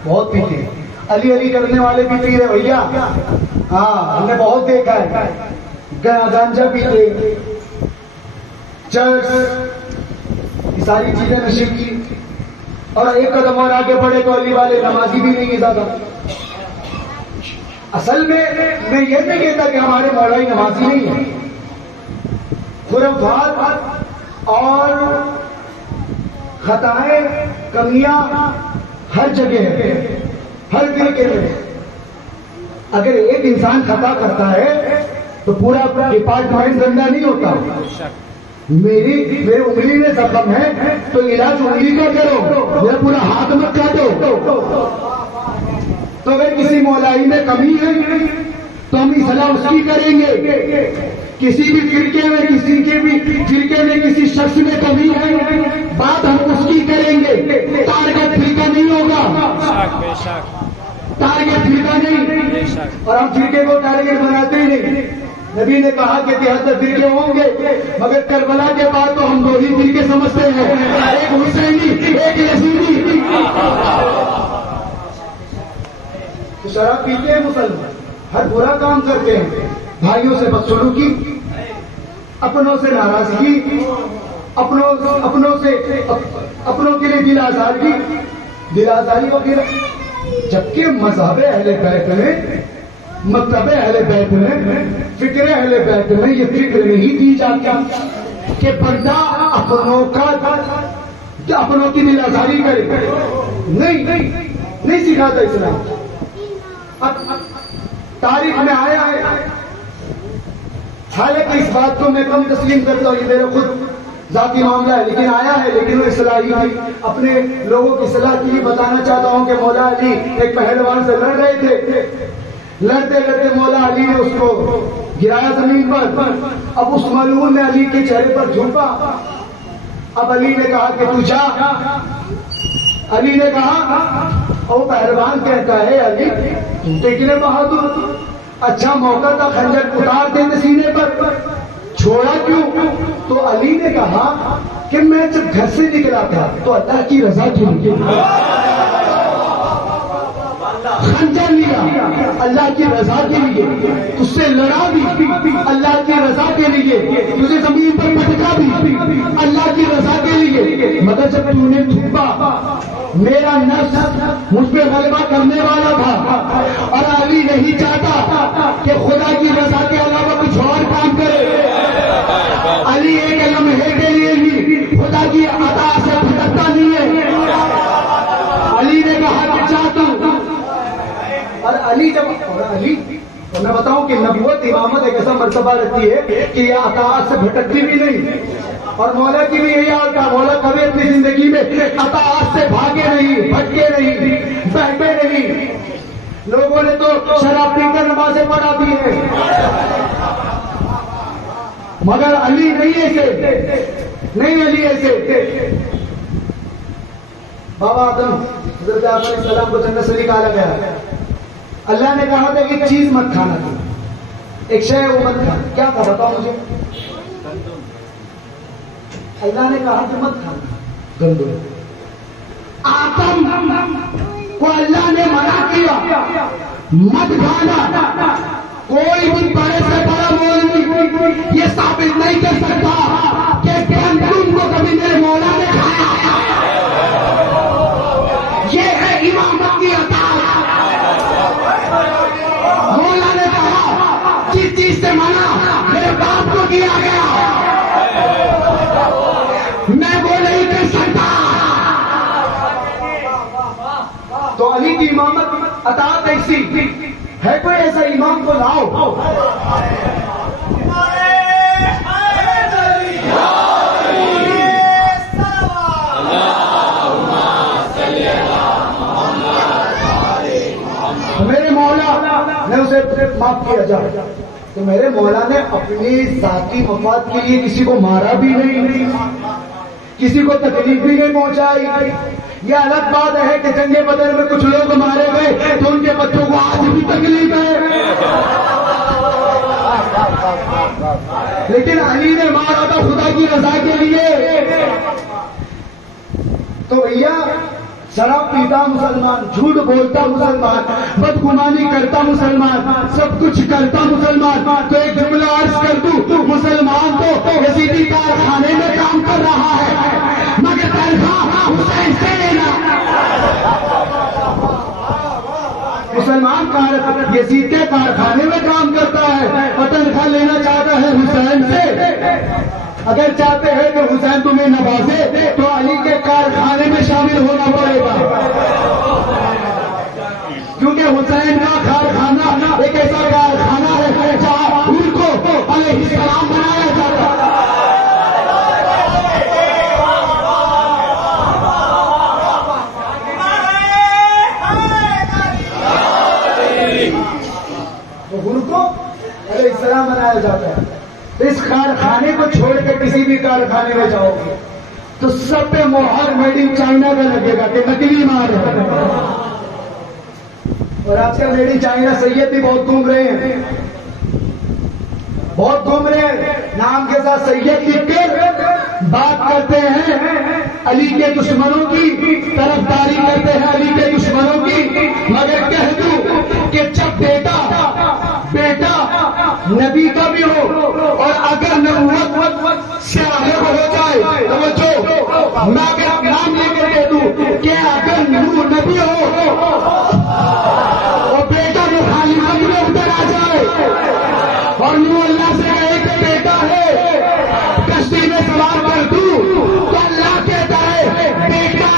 बहुत पीते हैं। अली अली करने वाले भी पी रहे भैया, हाँ हमने बहुत देखा है। गांजा पीते, चर्च, ये सारी चीजें नशे की। और एक कदम और आगे बढ़े तो अली वाले नमाजी भी नहीं है ज्यादा। असल में मैं ये नहीं कहता कि हमारे मौलाई नमाजी नहीं है, खुराफात और खताएं कमियां हर जगह है, हर तरीके में। अगर एक इंसान खता करता है तो पूरा डिपार्टमेंट गंदा नहीं होता। मेरे उंगली में जख्म है तो इलाज उंगली का करो, मेरा पूरा हाथ मत काटो। तो अगर किसी मौलाई में कमी है तो हम इसलाह उसकी करेंगे। किसी भी फिरके में, किसी के भी फिरके में किसी शख्स में कमी है, बात हम उसकी करेंगे। टारगेट फिरका नहीं होगा, टारगेट फिरका नहीं, और हम फिरके को टारगेट बनाते ही नहीं। नबी ने कहा कि 73 फिरके होंगे, मगर करबला के बाद तो हम 2 ही फिरके समझते हैं, एक हुसैनी एक यजीदी। तो शराब पीते हैं मुसलमान, हर बुरा काम करते हैं, भाइयों से बदसलूकी, अपनों से नाराजगी, अपनों के लिए दिल आजारी वगैरह। जबकि मज़हब अहले बैत में, मतलब अहले बैत में, फिक्र अहले बैत में ये फिक्र नहीं दी जाती कि बंदा अपनों की दिल आजारी करे। नहीं सिखाता इस्लाम। तारीख में आया है, हालांकि इस बात को मैं कम तस्लीम करता हूँ, ये मेरा खुद जाती मामला है, लेकिन आया है। लेकिन वो इस्लाही की अपने लोगों की सलाह के लिए बताना चाहता हूँ कि मौला अली एक पहलवान से लड़ रहे थे, लड़ते लड़ते मौला अली ने उसको गिराया जमीन पर। अब उस मलून ने अली के चेहरे पर झूठा। अब अली ने कहा कि तू जा। अली ने कहा, और पहलवान कहता है अली तू तो कितने बहादुर, अच्छा मौका था खंजर उतार देते सीने पर, छोड़ा क्यों? तो अली ने कहा कि मैं जब घर से निकला था तो अल्लाह की रजा के लिए खंजर लिया, अल्लाह की रजा के लिए, तुझसे लड़ा भी अल्लाह की रजा के लिए, तुझे जमीन पर पटका भी अल्लाह की रजा के लिए। मगर जब तूने थूका, मेरा नफ्स मुझ पे गलबा करने वाला था, और अली नहीं चाहता कि खुदा की रजा के अलावा कुछ और काम करे। अली एक लम्हे के लिए भी खुदा की अता से भटकता नहीं है। अली ने कहा कि चाह तू, और अली तो मैं बताऊं कि नबूवत इमामत एक ऐसा मर्तबा रहती है कि यह अताअत से भटकती भी नहीं। और मौला की भी यही हाल था, मौला कभी अपनी जिंदगी में अताअत से भागे नहीं, भटके नहीं, बहके नहीं। लोगों ने तो शराब पीकर नमाजें पढ़ा दी है, मगर अली नहीं ऐसे, अली ऐसे। बाबा आदम हज़रत आदम अलैहिस्सलाम को जन्नत से निकाला गया। अल्लाह ने कहा था एक चीज मत खाना, तू एक शय वो मत खाना। क्या था बताओ मुझे? अल्लाह ने कहा कि मत खाना गंदम। आदम को अल्लाह ने मना किया मत खाना। कोई भी बड़े से बड़ा मौलवी ये साबित नहीं कर सकता कि गंदम को कभी मेरे मौला ने खाया। ये है इमामत की अता। मौला ने कहा जिस चीज से मना मेरे बाप को किया गया, मैं वो नहीं कर सकता। तो अली की इमामत अतात ऐसी है, कोई ऐसा इमाम को लाओ। मेरे मौला ने उसे माफ किया जाए, तो मेरे मौला ने अपनी जाती मफाद के लिए किसी को मारा भी नहीं, किसी को तकलीफ भी नहीं पहुंचाई। ये अलग बात है कि जंगे बदर में कुछ लोग मारे गए तो उनके बच्चों को आज भी तकलीफ है, लेकिन अली ने मारा था खुदा की रजा के लिए। तो भैया शराब पीता मुसलमान, झूठ बोलता मुसलमान, बदगुमानी करता मुसलमान, सब कुछ करता मुसलमान। तो एक जुमला अर्ज कर दूं, मुसलमान तो यजीदी कारखाने में काम कर रहा है मगर तनख्वाह हुसैन से लेना। मुसलमान यजीद के कारखाने में काम करता है और तनख्वाह लेना चाहता है हुसैन से। अगर चाहते हैं कि हुसैन तुम्हें नवाजे तो अली के कारखाने में शामिल होना पड़ेगा, क्योंकि हुसैन का कारखाना एक ऐसा कारखाना है जहां उनको अलैहिस्सलाम बनाया जाता है। तो उनको अलैहिस्सलाम बनाया जाता है। इस कारखाने को छोड़कर किसी भी कारखाने में जाओगे तो सब पे मोहर मेड इन चाइना का लगेगा कि नकली माल है। और आजकल मेड इन चाइना सैयद भी बहुत घूम रहे हैं, बहुत घूम रहे हैं, नाम के साथ सैयद लिखकर बात करते हैं अली के दुश्मनों की तरफदारी करते हैं, अली के दुश्मनों की। मगर कह दूं कि जब बेटा नबी का भी हो और अगर नबूवत से अलग हो जाए तो वो जो मैं अगर नाम लेकर कह दूं कि अगर नूह नबी हो और बेटा जो खालिद में उतर आ जाए और नूह अल्लाह से कहे कि बेटा है कश्ती में सवार कर दूं तो अल्लाह कहता है बेटा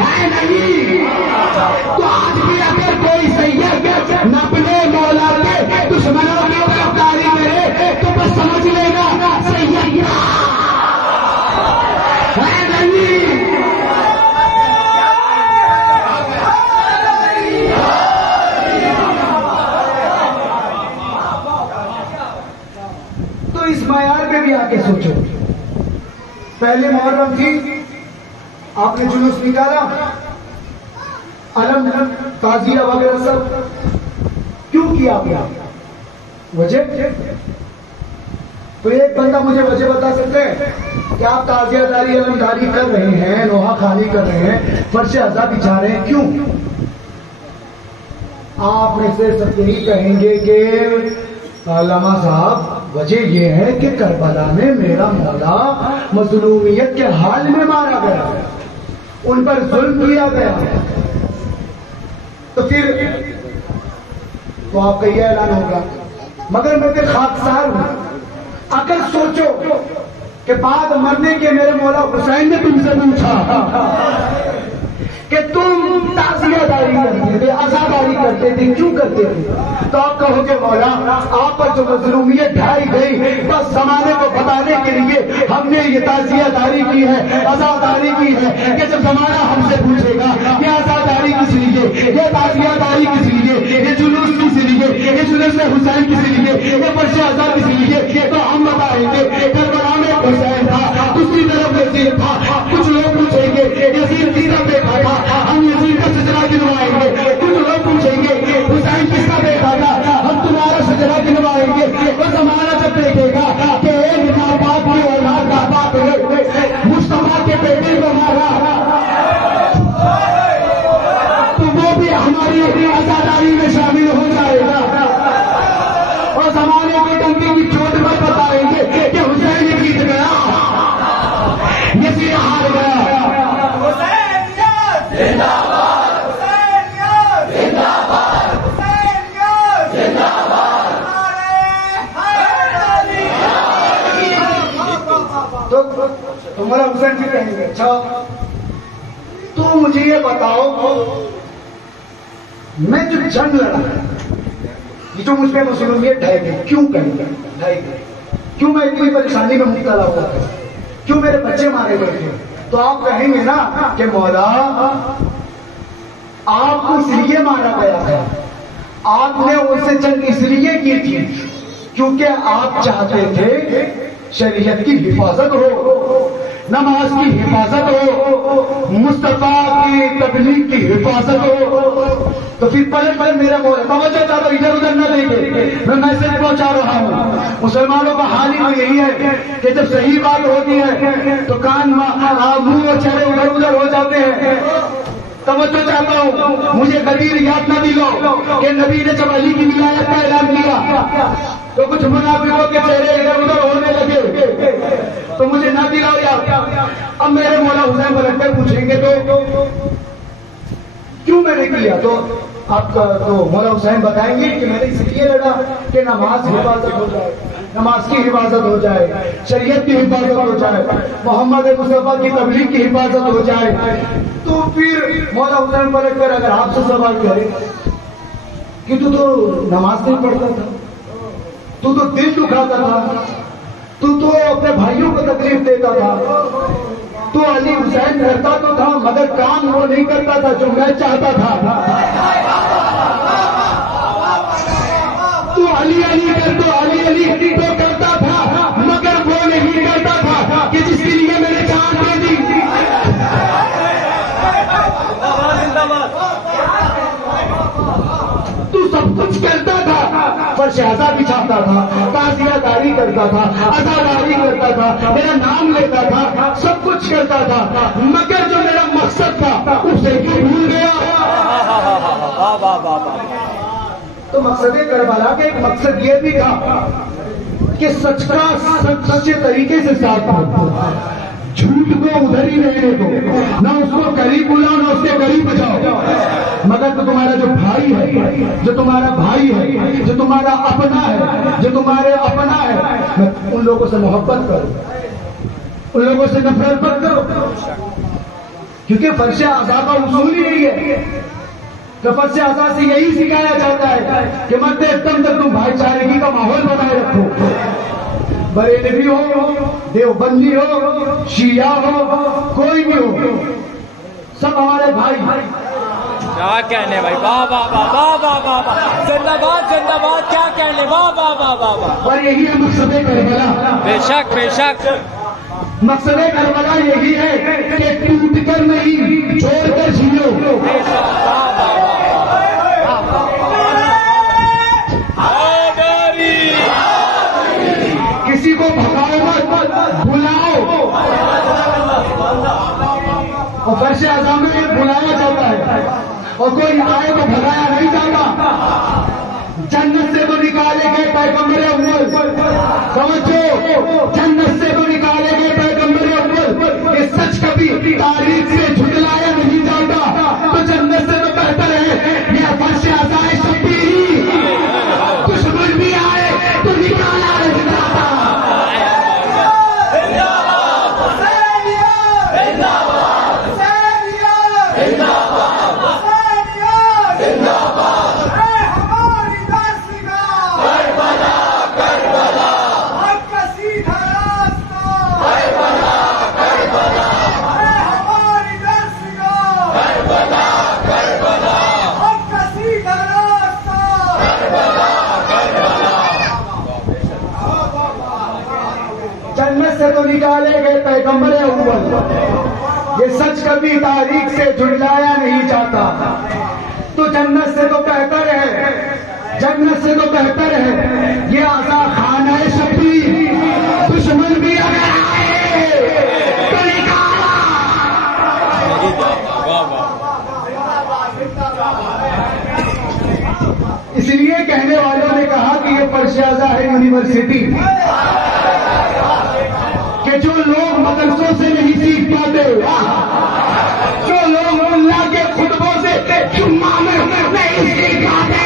है नहीं। तो आज भी अगर कोई सैयद न अपने मौला के दुश्मनों की गिरफ्तारी करे तो बस समझ लेगा सैयद है नहीं। तो इस मयार पे भी आके सोचो, पहले मुहर्रम थी, आपने जुलूस निकाला, अलम ताजिया वगैरह सब क्यों किया गया? वजह तो एक बंदा मुझे वजह बता सकते हैं कि आप ताजियादारी अलमदारी कर रहे हैं, लोहा खाली कर रहे हैं, फर्श अज़ा बिछा रहे हैं, क्यों? आप में से सब यही कहेंगे कि अल्लामा साहब वजह यह है कि करबला में मेरा मौला मजलूमियत के हाल में मारा गया, उन पर जुल्म किया गया। तो फिर तो आपका यह ऐलान होगा, मगर मैं फिर खाकसार हूं। अगर सोचो कि बाद मरने के मेरे मौला हुसैन ने तुमसे पूछा कि तुम ताजियादारी करते थे, अज़ादारी करते थे, क्यों करते थे? तो आप कहोगे मौला आप पर जो मजलूमियत ढाई गई बस जमाने को बताने के लिए हमने ये ताजियादारी की है, अज़ादारी की है, कि जब जमाना हमसे पूछेगा ये अज़ादारी किस लिए, ये ताजियादारी किस लिए, ये जुलूस किस लिए, ये जुलूस हुसैन किस लिए, ये फर्श अज़ा किस लिए, तो हम बताएंगे करबला में हुसैन था, दूसरी तरफ यजीद था। कुछ लोग पूछेंगे यजीद किसका बेटा था, हम यजीद का सजरा गिनवाएंगे। कुछ लोग पूछेंगे हुसैन किसका बेटा था, हम तुम्हारा सजरा गिनवाएंगे। वो जमाना जब देखेगा कि एक नापाक की औलाद नापाक मुस्तफा के बेटे को मारा तो वो भी हमारी आजादारी में शामिल हो जाएगा। और जमाने की टंकी की चोट पर बताएंगे कि हुसैन जीत गया, यजीद हार गया। तो मोला हुसैन जी कहेंगे अच्छा तो मुझे ये बताओ मैं जो जंग लड़ा ये जो मुझ पर मुसलमानियत ढाई गई, क्यों ढाई गई, क्यों मैं इतनी परेशानी में मुब्तला हुआ था, क्यों मेरे बच्चे मारे गए थे? तो आप कहेंगे ना कि मौला आपको इसलिए मारा गया था, आपने उनसे जंग इसलिए की थी क्योंकि आप चाहते थे शरीयत की हिफाजत हो, नमाज की हिफाजत हो, मुस्तफा की तबलीग की हिफाजत हो, तो फिर पलट पलट मेरा तवज्जो ज्यादा इधर उधर न देंगे। मैं मैसेज पहुंचा रहा हूँ। मुसलमानों का हाल ही तो यही है कि जब सही बात होती है तो कान मुंह और चेहरे उधर उधर हो जाते हैं। तवज्जो चाहता हूँ, मुझे गदीर याद न दिलाओ कि नबी ने जब अली की विलायत का ऐलान किया तो कुछ मुनाफिकों के चेहरे इधर उधर होने लगे, तो मुझे ना दिलाओ याद। अब मेरे मौला हुसैन पलट कर पूछेंगे तो क्यों मैंने किया, तो आपका तो मौला हुसैन बताएंगे कि मैंने इसलिए लड़ा कि नमाज हिफाजत हो जाए, नमाज की हिफाजत हो जाए, शरीयत की हिफाजत हो जाए, मोहम्मद मुस्तफा की तबलीग की हिफाजत हो जाए। तो फिर मौला हुसैन पलट कर अगर आपसे सवाल करे कि तू तो नमाज नहीं पढ़ता था, तू तो दिल दुखाता था, तू तो अपने भाइयों को तकलीफ देता था, तू अली हुसैन करता तो था मगर काम वो नहीं करता था जो मैं चाहता था, तू अली अली कर तो अली अली तो करता था मगर वो नहीं करता था कि जिसके लिए मैंने जान दे दी। तू सब कुछ करता था पर शहजा बिछाता था, ताजियादारी करता था, अजादारी करता था, मेरा नाम लेता था, सब कुछ करता था मगर जो मेरा मकसद था उसे क्यों भूल गया। तो मकसद करबला का एक मकसद ये भी था कि सच का सच्चे तरीके से साथ हो, झूठ को उधर ही रहने दो, ना उसको करीब बुलाओ ना उसके करीब बचाओ। मगर तो तुम्हारा जो भाई है, जो तुम्हारा भाई है, जो तुम्हारा अपना है, जो तुम्हारे अपना है, उन लोगों से मोहब्बत करो, उन लोगों से नफरत मत करो, क्योंकि फर्श अज़ा का उसूल ही यही है। तो फर्श अज़ा से यही सिखाया जाता है कि मरते दम तक तुम भाईचारे का माहौल बनाए रखो। बरेलवी हो, देवबंदी हो, शिया हो, कोई भी हो, सब हमारे भाई। क्या कहने भाई, वाह वाह वाह वाह वाह वाह वाह, जिंदाबाद जिंदाबाद, क्या कहने, वाह वाह वाह वाह वाह। और यही है मकसद करबला। बेशक बेशक, मकसद करबला यही है कि टूट कर नहीं जोड़ कर जियो। बेशक, वाह वाह वाह। किसी को भगाओ मत, बुलाओ। और फर्श अज़ा में बुलाया जाता है और कोई आए तो भगाया नहीं जाता। जन्नत से तो निकाले गए पैगंबर अव्वल, समझो, जन्नत से तो निकाले गए पैगंबर अव्वल। ये सच कभी तारीख से झुटलाया नहीं जाता। तो जन्नत से तो बेहतर है यह फर्श अज़ा शब्बीर, दुश्मन भी आए तो निकाला नहीं जाता। जन्नत से तो निकाले गए पैगंबर अव्वल, ये सच कभी तारीख से झुटलाया नहीं जाता। तो जन्नत से तो बेहतर है, जन्नत से तो बेहतर है ये आज़ा खाना है शब्बीर। दुश्मन भी अगर आए तो निकाला। इसलिए कहने वालों ने कहा कि ये फर्श अज़ा है यूनिवर्सिटी, कि जो लोग मदरसों से नहीं सीख पाते, जो लोग अल्लाह के खुतबों से जुम्मा में नहीं सीख पाते,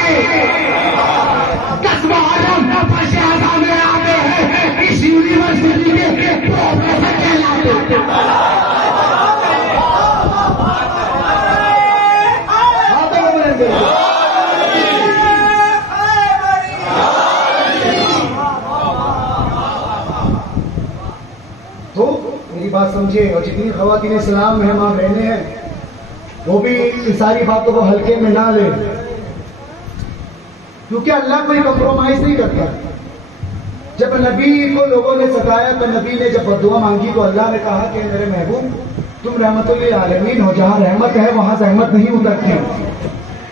कस्बा आलम फर्श अज़ा में आते हैं, इस यूनिवर्सिटी के प्रोफेसर कहलाते। तो मेरी बात समझे, और जितनी ख़वातीन इस्लाम मेहमान बहने हैं वो भी इन सारी बातों को हल्के में ना ले, क्योंकि अल्लाह कोई कंप्रोमाइज नहीं करता। जब नबी को लोगों ने सताया तो नबी ने जब बद्दुआ मांगी तो अल्लाह ने कहा कि मेरे महबूब तुम रहमतुल आलमीन हो, जहाँ रहमत है वहां रहमत नहीं उतरती,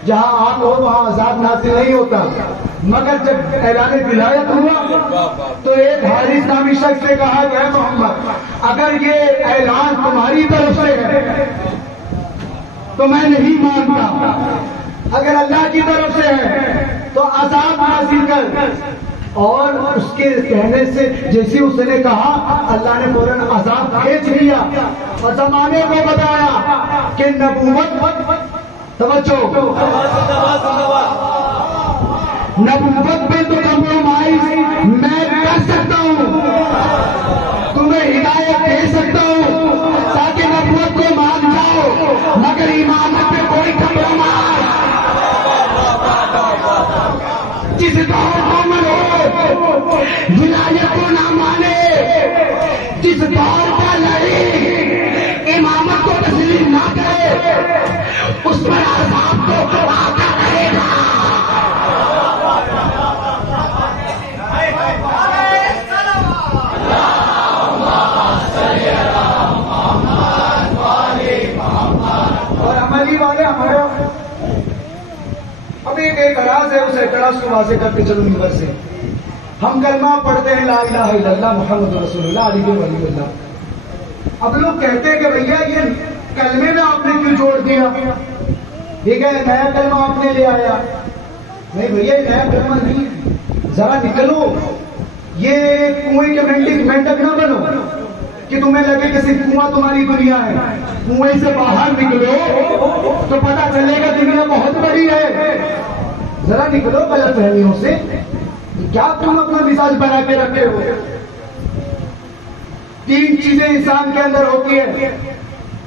जहाँ आग हो वहां अजाब नाज़िल नहीं होता। मगर जब ऐलान विलायत हुआ तो एक हारिस नामी शख्स ने कहा कि मोहम्मद अगर ये ऐलान तुम्हारी तरफ से है तो मैं नहीं मानता, अगर अल्लाह की तरफ से है तो अजाब नाज़िल कर। और उसके कहने से जैसे उसने कहा अल्लाह ने फौरन अजाब खींच लिया और जमाने को बताया कि नबूवत तवज्जो नबूवत पे तो कम्प्रोमाइज मैं कर सकता हूँ, तुम्हें हिदायत दे सकता हूँ ताकि नबूवत को मान जाओ, मगर इमामत पे कोई कम्प्रोमाइज जिस दौर को मनो विलायत को ना माने, जिस दौर का लड़े इमामत को तस्लीम ना करे उस पर अज़ाब को आता रहेगा। और अमली वाले हमारा अब एक एतराज है, उस एतराज को वाज़ेह करके चलो मिंबर से। हम कलमा पढ़ते हैं ला इलाहा इल्लल्लाह मुहम्मदुर रसूलुल्लाह अली वलीउल्लाह। अब लोग कहते हैं कि भैया ये कलमे में आपने क्यों जोड़ दिया, ठीक है नया कलमा आपने ले आया। नहीं भैया नया कलमा नहीं, जरा निकलो, ये कुएं के मेंढक ना बनो कि तुम्हें लगे कि सिर्फ कुआं तुम्हारी दुनिया है। कुएं से बाहर निकलो तो पता चलेगा दुनिया बहुत बड़ी है। जरा निकलो गलत फहमियों से, क्या तुम अपना मिजाज बना के रखे हो। तीन चीजें इंसान के अंदर होती है,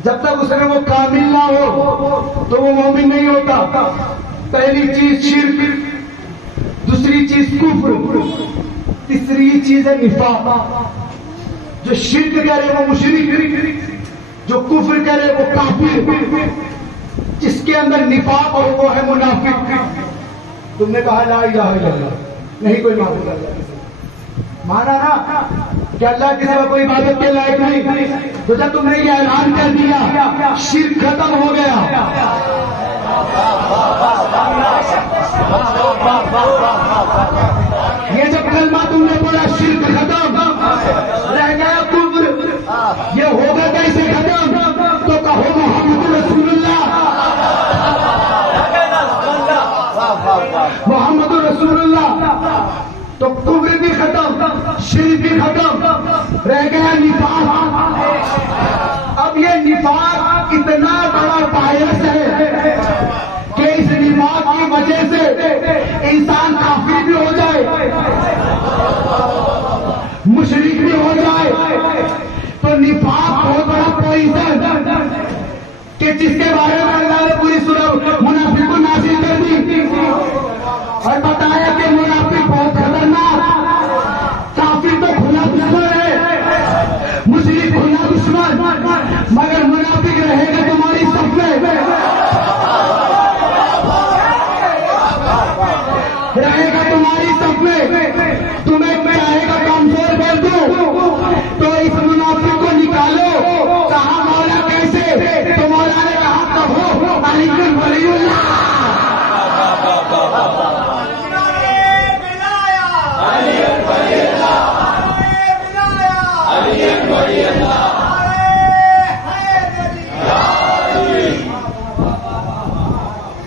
जब तक उसमें वो कामिल ना हो तो वो मोमिन नहीं होता। पहली चीज शिर्क, दूसरी चीज कुफ्र, तीसरी चीज है निफाक। जो शिर्क करे वो मुशरिक, जो कुफ्र करे वो काफिर, जिसके अंदर निफाक हो वो है मुनाफिक। तुमने कहा ला इलाहा इल्लल्लाह, नहीं कोई माबूद अल्लाह, माना ना कि अल्लाह के सिवा कोई इबादत के लायक नहीं, तो जब तुमने ये ऐलान कर दिया शिर्क खत्म हो गया। ये जब कलमा तुमने बोला शिर्क खत्म, रह गया कुफ्र, ये होगा कैसे खत्म? तो कहो मोहम्मद रसूलुल्लाह, मोहम्मद रसूलुल्लाह। तो कुफ्र भी खत्म, शिर्क भी खत्म, रह गया निफाक। अब ये निफाक इतना बड़ा वायरस है कि इस निफाक की वजह से इंसान काफिर भी हो जाए, मुशरिक भी हो जाए। तो निफाक बहुत बड़ा पॉइजन कि जिसके बारे में अल्लाह ने पूरी सूरह मुनाफिक को नाज़िल कर दी और बताया कि मुनाफिक बहुत खतरनाक, काफिर तो खुला दुश्मन है, मुशरिक खुला दुश्मन, मगर मुनाफिक रहेगा तुम्हारी सफ में, रहेगा तुम्हारी सफ में, तुम्हें चाहेगा कमजोर कर दूं तो इस मुनाफिक को निकालो। कहा मौला कैसे? तो मौला ने कहा कहो अली वलीउल्लाह।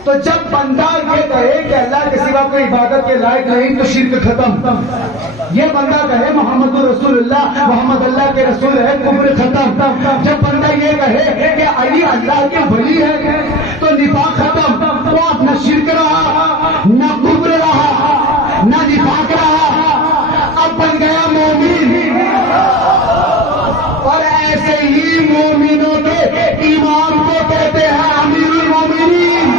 तो जब बंदा ये कहे कि अल्लाह के सिवा कोई इबादत के लायक नहीं तो शिर्क खत्म, ये बंदा कहे मोहम्मद रसूलुल्लाह, मोहम्मद अल्लाह के रसूल है, कुफ्र खत्म। जब बंदा ये कहे कि अली अल्लाह के वली है तो निफाक खत्म। वो अपना शिर्क रहा, न कुफ्र रहा, न निफाक रहा, अब बन गया मोमिन। और ऐसे ही मोमिनों के इमाम को कहते हैं अमीरुल मोमिनीन।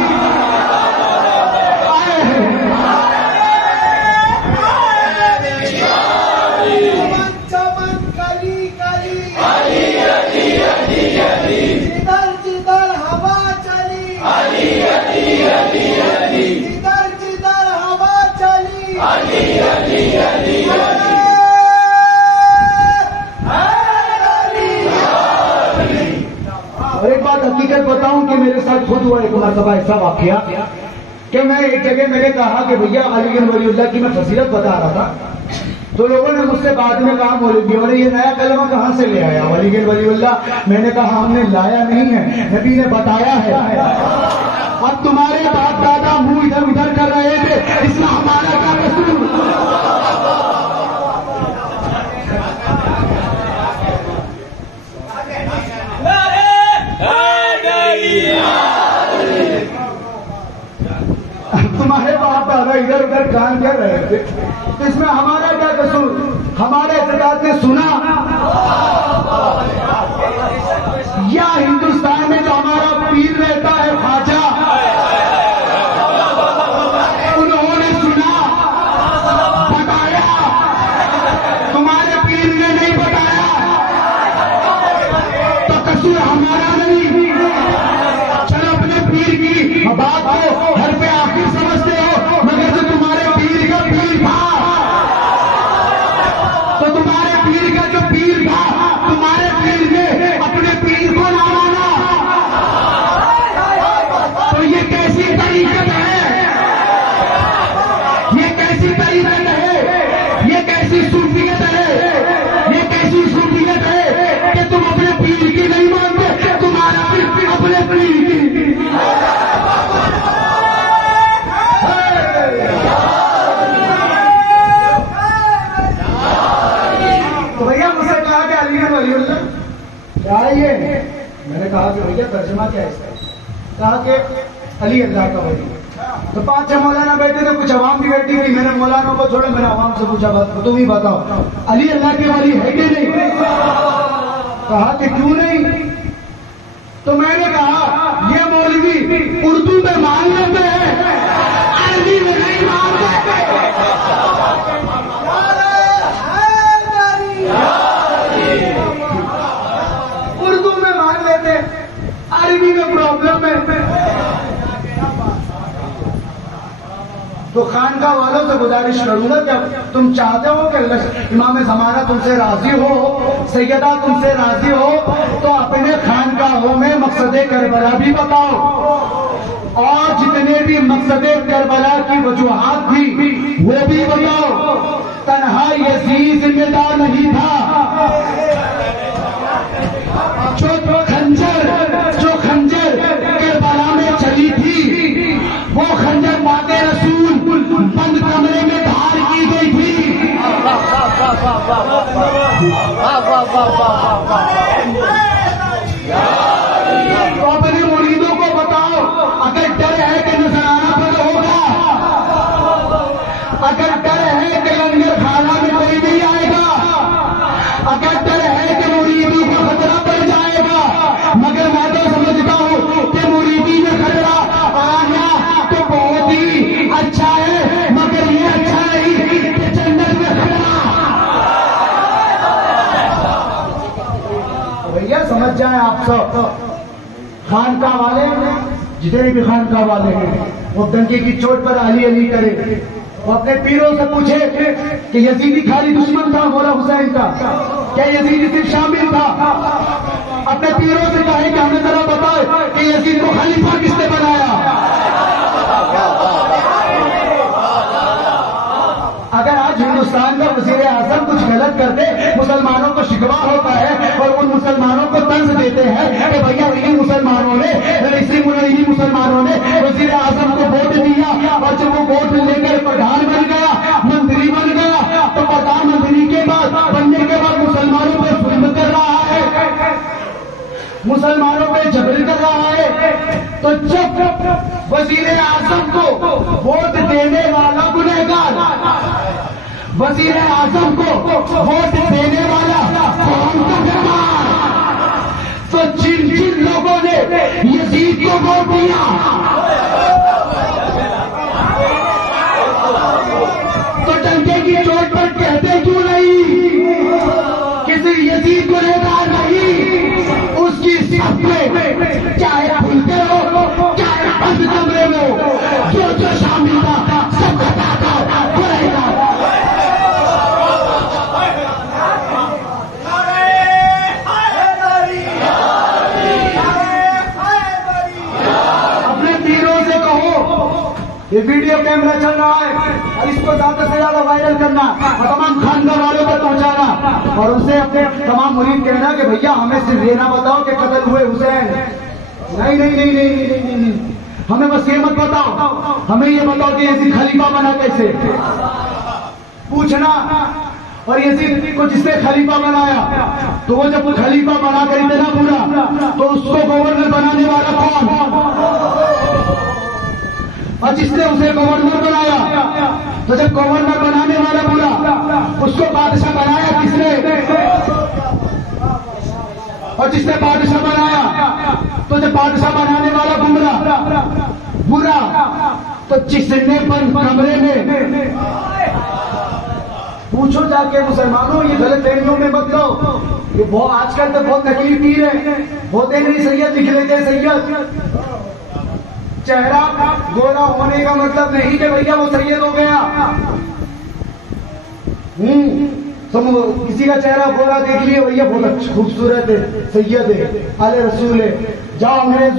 जिधर जिधर हवा चली, जिधर जिधर हुआ एक मरतबा ऐसा वाकया कि मैं एक जगह मैंने कहा कि भैया अलीगढ़ वलीउल्लाह की मैं फजीलत बता रहा था, तो लोगों ने मुझसे बाद में कहा मौलवी बोले ये नया कलमा कहाँ से ले आया अलीगढ़ वलीउल्लाह। मैंने कहा हमने लाया नहीं है, नबी ने बताया है। अब तुम्हारे बाप दादा मुंह इधर उधर कर रहे थे, इसमें हमारा क्या कसूर? तुम्हारे बाप दादा इधर उधर कान कर रहे थे, तो इसमें हमारा क्या कसूर? हमारे इत्तेदाद ने सुना या हिंदुस्तान में जो हमारा पीर रहता है ख्वाजा, उन्होंने सुना, बताया, तुम्हारे पीर ने नहीं बताया, तो कसूर हमारा नहीं। चलो अपने पीर की बात को हर पे आखिर समझते हो, मगर जो तुम्हारे पीर का पीर था, तो तुम्हारे पीर का जो पीर था, तुम्हारे पीर ने अपने पीर को ना माना, तो ये कैसी तरीकत है? ये कैसी तरीकत है? ये कैसी सूफियत है? ये कैसी सूफियत है कि तुम अपने पीर की नहीं मानते, तुम्हारा पीर अपने पीर की। तो भैया मुझसे कहा कि अलीगढ़ वलीउल्लाह क्या है ये? मैंने कहा कि भैया तर्जुमा क्या है इसका? कहा कि अली अल्लाह का वली। तो 5-6 मौलाना बैठे थे, कुछ अवाम भी बैठी हुई। मैंने मौलाना को छोड़ा, मैंने अवाम से पूछा बात तुम ही बताओ अली अल्लाह के वली है कि नहीं? कहा कि क्यों नहीं? तो मैंने कहा ये मौलवी उर्दू में मान लेते हैं, अरबी में नहीं मानते। उर्दू में मान लेते, अरबी में प्रॉब्लम है। तो खानका वालों से गुजारिश करूंगा कि तुम चाहते हो कि इमाम ज़माना तुमसे राजी हो, सैयदा तुमसे राजी हो, तो अपने खानकाहों में मकसद करबला भी बताओ, और जितने भी मकसद करबला की वजूहात थी वो भी बताओ। तन्हा यजीद जिम्मेदार नहीं था, जो खंजर करबला में चली थी, वो खंजर माते रसूल बंद कमरे में धार की गई थी। तो अपने मुरीदों को बताओ, अगर डर है कि नजराना पर होगा, अगर डर है कि लंगर खाना में कोई नहीं आएगा, अगर डर है कि मुरीदी को खतरा पड़ जाएगा, मगर मैं तो समझता हूं कि मुरीदी में खतरा आना तो बहुत ही अच्छा है, मगर ये अच्छा नहीं कि जन्नत में खतरा। भैया समझ जाए आप सब, खानका वाले जितने भी खानका वाले हैं वो डंके की चोट पर अली अली करे। वो अपने पीरों से पूछे कि यजीदी खाली दुश्मन था मौला हुसैन का, क्या यजीदी सिर्फ शामिल था? अपने पीरों से कहे कि हमें जरा बताए कि यजीद को खलीफा किसने बनाया? अगर आज हिंदुस्तान का वजीर आजम कुछ गलत कर दे, मुसलमानों को शिकवा होता है और उन मुसलमानों को तंज देते हैं कि भैया इन्हीं मुसलमानों ने वजीर आजम को वोट दिया, और जब वो वोट लेकर प्रधान बन गया, मंत्री बन गया, तो प्रधानमंत्री के बाद बनने के बाद मुसलमानों पर जुल्म कर रहा है, मुसलमानों पे जबर कर रहा है। तो जब वजीर आजम को वोट देने वाला गुनहगार, वजीर आजम को वोट देने वाला कौन सा गुनहगार, तो जिन जिन लोगों ने यजीद को वोट दिया, तो डंके की चोट पर कहते क्यों नहीं किसी यजीद गुनहगार नहीं, उसकी सब में चाहे खुलते हो चाहे बंद कमरे में हो, जो शामिल था सब बताता बोलेगा। वीडियो कैमरा चल रहा है और इसको ज्यादा से ज्यादा वायरल करना और तमाम खानदान वालों तक पहुंचाना और उनसे अपने तमाम मुरीद कहना कि भैया हमें सिर्फ ये ना बताओ कि कत्ल हुए हुसैन। नहीं नहीं नहीं नहीं नहीं नहीं, नहीं। हमें बस ये मत बताओ, हमें ये बताओ कि यजीद खलीफा बना कैसे, पूछना। और यजीद को जिसने खलीफा बनाया तो वो जब खलीफा बनाकर इतना बुरा तो उसको गवर्नर बनाने वाला कौन? और जिसने उसे गवर्नर बनाया तो जब गवर्नर बनाने वाला बुरा उसको बादशाह बनाया किसने? और जिसने बादशाह बनाया तो जब बादशाह बनाने वाला बुरा तो जिसने बंद कमरे में, पूछो जाके मुसलमानों ये गलत फहमियों में मत लो। ये बहुत आजकल तो बहुत नकली पीर है, होते नहीं सैयद लिख लेते सैयद। चेहरा गोरा होने का मतलब नहीं कि भैया वो सैयद हो गया। तुम किसी का चेहरा गोरा देख लिए भैया बहुत अच्छा खूबसूरत है, सैयद है, आले रसूल है। जाओ अंग्रेज,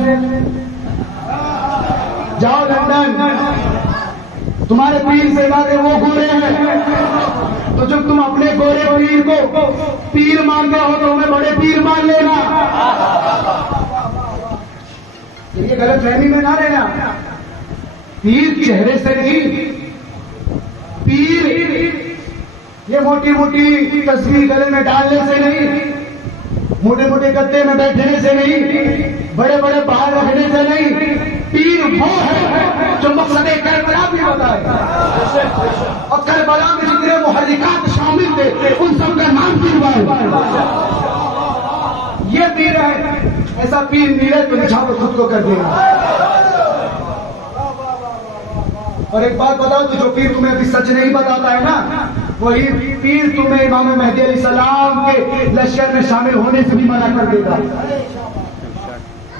जाओ लंदन, तुम्हारे पीर से ज्यादा वो गोरे हैं। तो जब तुम अपने गोरे पीर को पीर मानते हो तो हमें बड़े पीर मान लेना। ये गलत फहमी में ना रहना। पीर चेहरे से नहीं, पीर ये मोटी मोटी तस्वीर गले में डालने से नहीं, मोटे मोटे गद्दे में बैठने से नहीं, बड़े बड़े बाहर रखने से नहीं। पीर वो है जो मकसद करबला भी बताए और करबला में जितने मुहर्रिकात शामिल थे उन सब का नाम पीर। ये पीर है। ऐसा पीर मिले तो निछावर खुद को कर देगा। और एक बात बताओ, तो जो पीर तुम्हें अभी सच नहीं बताता है ना, वही पीर तुम्हें इमाम मेहदी अलैहिस्सलाम के लश्कर में शामिल होने से भी मना कर देगा।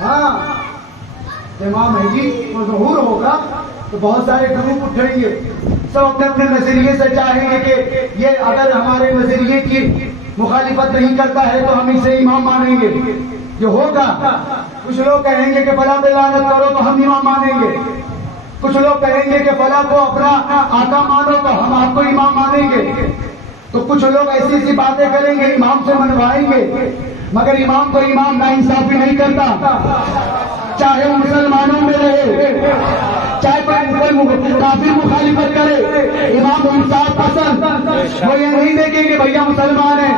हाँ, इमाम मेहदी को ज़हूर होगा तो बहुत सारे ग्रुप उठेंगे, सब अपने अपने नजरिए से चाहेंगे कि ये अगर हमारे नजरिए की मुखालिफत नहीं करता है तो हम इसे इमाम मानेंगे। ये होगा। कुछ लोग कहेंगे कि फला पे लानत करो तो हम इमाम मानेंगे। कुछ लोग कहेंगे कि फला को अपना आका मानो तो हम आपको इमाम मानेंगे। तो कुछ लोग ऐसी ऐसी बातें करेंगे, इमाम से मनवाएंगे, मगर इमाम को इमाम नाइंसाफी नहीं करता। चाहे वो मुसलमानों में रहे, चाहे कोई काफिर मुखालिफत करे, इमाम इंसाफ पसंद। वो ये नहीं देखेंगे भैया मुसलमान है,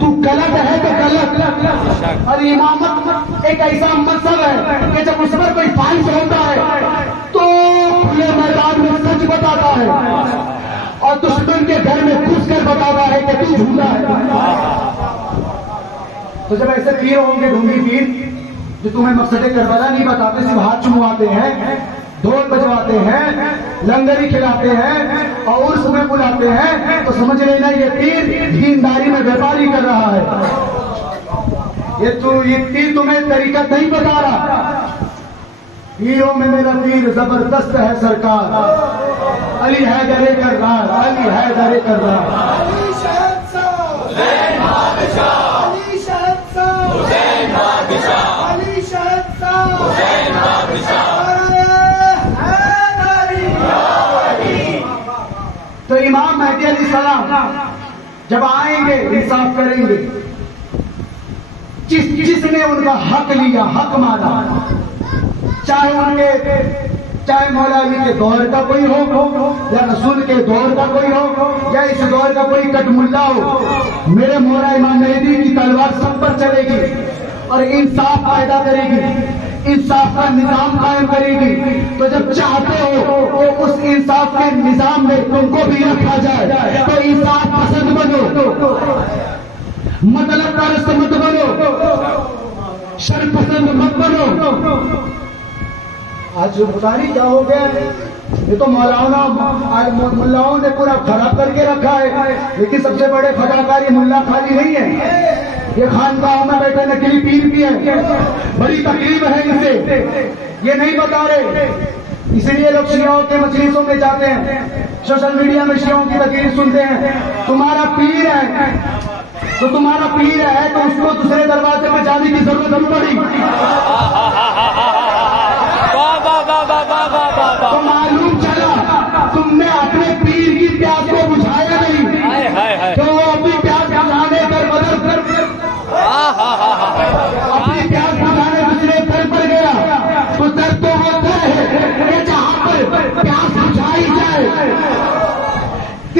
तू गलत है तो गलत। और इमामत एक ऐसा मनसब है कि जब उस पर कोई फाइज होता है तो खुले मैदान में सच बताता है और दुश्मन के घर में घुस कर बताता है कि तू झूठा है। तो जब ऐसे पीर होंगे, ढूंढी पीर जो तुम्हें मकसद करबला नहीं बताते, सिर्फ हाथ चुमवाते हैं, ढोल बजवाते हैं, लंगरी खिलाते हैं और उर्स में बुलाते हैं, तो समझ लेना ये पीर दीनदारी में व्यापारी कर रहा है। ये पीर तुम्हें तरीका नहीं बता रहा। पीरों में मेरा पीर जबरदस्त है सरकार, अली हैदरे कर रहा, अली हैदरे कर रहा। तो इमाम मेहदी अलैहिस्सलाम जब आएंगे इंसाफ करेंगे। जिसने उनका हक लिया, हक माना, चाहे मौला अली के दौर का कोई हो या रसूल के दौर का कोई हो या इस दौर का कोई कटमुल्ला हो, मेरे मौला इमाम मेहदी की तलवार सब पर चलेगी और इंसाफ पैदा करेगी, इंसाफ का निजाम कायम करेगी। तो जब चाहते हो कि उस इंसाफ के निजाम में तुमको भी रखा जाए तो इंसाफ पसंद बनो, मतलब परस्त मत बनो, शर पसंद मत बनो। आज पता नहीं क्या हो गया, ये तो मुल्लाओं ने पूरा खराब करके रखा है। लेकिन सबसे बड़े फटाकारी मुल्ला खाली नहीं है, ये खानकाहों में बैठे नकली पीर भी है। बड़ी तकलीफ है इनसे, ये नहीं बता रहे। इसलिए लोग शियाओं के मजलिसों में जाते हैं, सोशल मीडिया में शियाओं की तकलीफ सुनते हैं। तुम्हारा पीर है तो तुम्हारा पीर है तो उसको दूसरे दरवाजे में जाने की जरूरत नहीं पड़ी। तो मालूम चला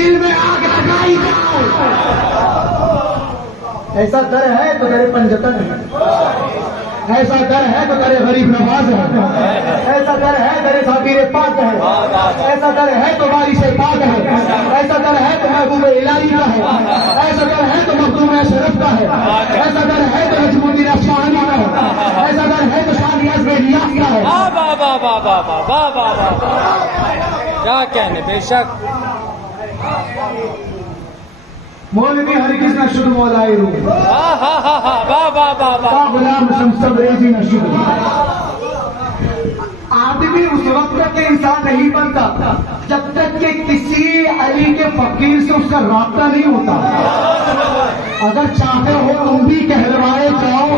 दिल में आग लगाई जाए। ऐसा डर है तो तेरे पंजतन है, ऐसा डर है तो तेरे गरीब नवाज है, ऐसा डर है तेरे साबिर पाक है, ऐसा डर है तो बारिश पाक है, ऐसा डर है तो महबूब इलाही का है, ऐसा डर है तो मखदूम अशरफ का है, ऐसा डर है तो नजमुद्दीन अफसानी का है, ऐसा डर है तो शानियाज बेनियाज का है। वाह वाह वाह वाह वाह वाह वाह वाह वाह, क्या कहने, बेशक। मौलवी हरिकृष्ण शुद्ध मौलाई रू वाह वाह वाह वाह वाह वाह वाह। गुलाम शमसब रेजी न शुद्ध। आदमी उस वक्त तक इंसान नहीं बनता जब तक कि किसी अली के फकीर से उसका राब्ता नहीं होता। अगर चाहते हो तुम भी कहलवाए जाओ,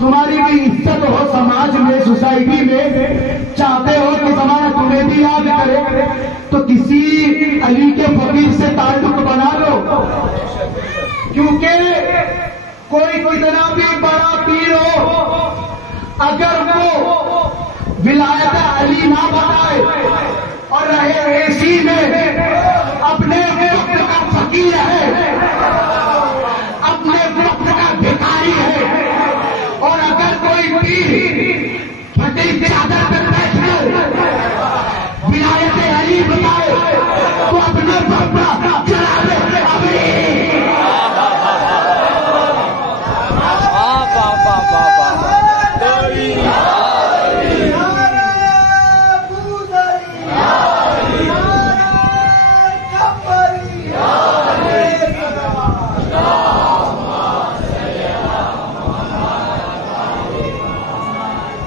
तुम्हारी भी इज्जत हो समाज में, सोसाइटी में, चाहते हो कि समाज तुम्हें भी याद करे, तो किसी अली के फकीर से ताल्लुक बना लो। क्योंकि कोई कितना भी बड़ा पीर हो, अगर वो विलायत अली ना बताए और रहे एसी में, अपने वक्त का फकीर है, अपने वक्त का भिखारी है, और अगर कोई पीर फतेह के चादर पर बैठकर विलायत अली बताए तो अपने वक्त का चलावे अपनी। वाह वाह वाह वाह वाह।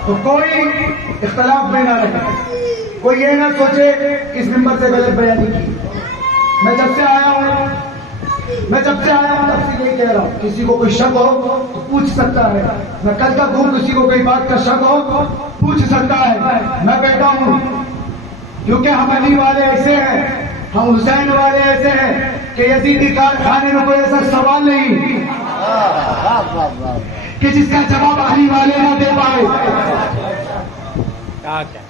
तो कोई इख्तलाफ में ना रहे, कोई ये ना सोचे इस नंबर से गलत बयानी की। मैं जब से आया हूं तब से यही कह रहा हूं, किसी को कोई शक हो तो पूछ सकता है। मैं कल का हूं, किसी को कोई बात का शक हो पूछ सकता है। मैं कहता हूं क्योंकि हम अली वाले ऐसे हैं, हम हुसैन वाले ऐसे हैं कि यजीदी कारखाने में कोई ऐसा सवाल नहीं कि जिसका जवाब अली वाले ना दे पाए। क्या क्या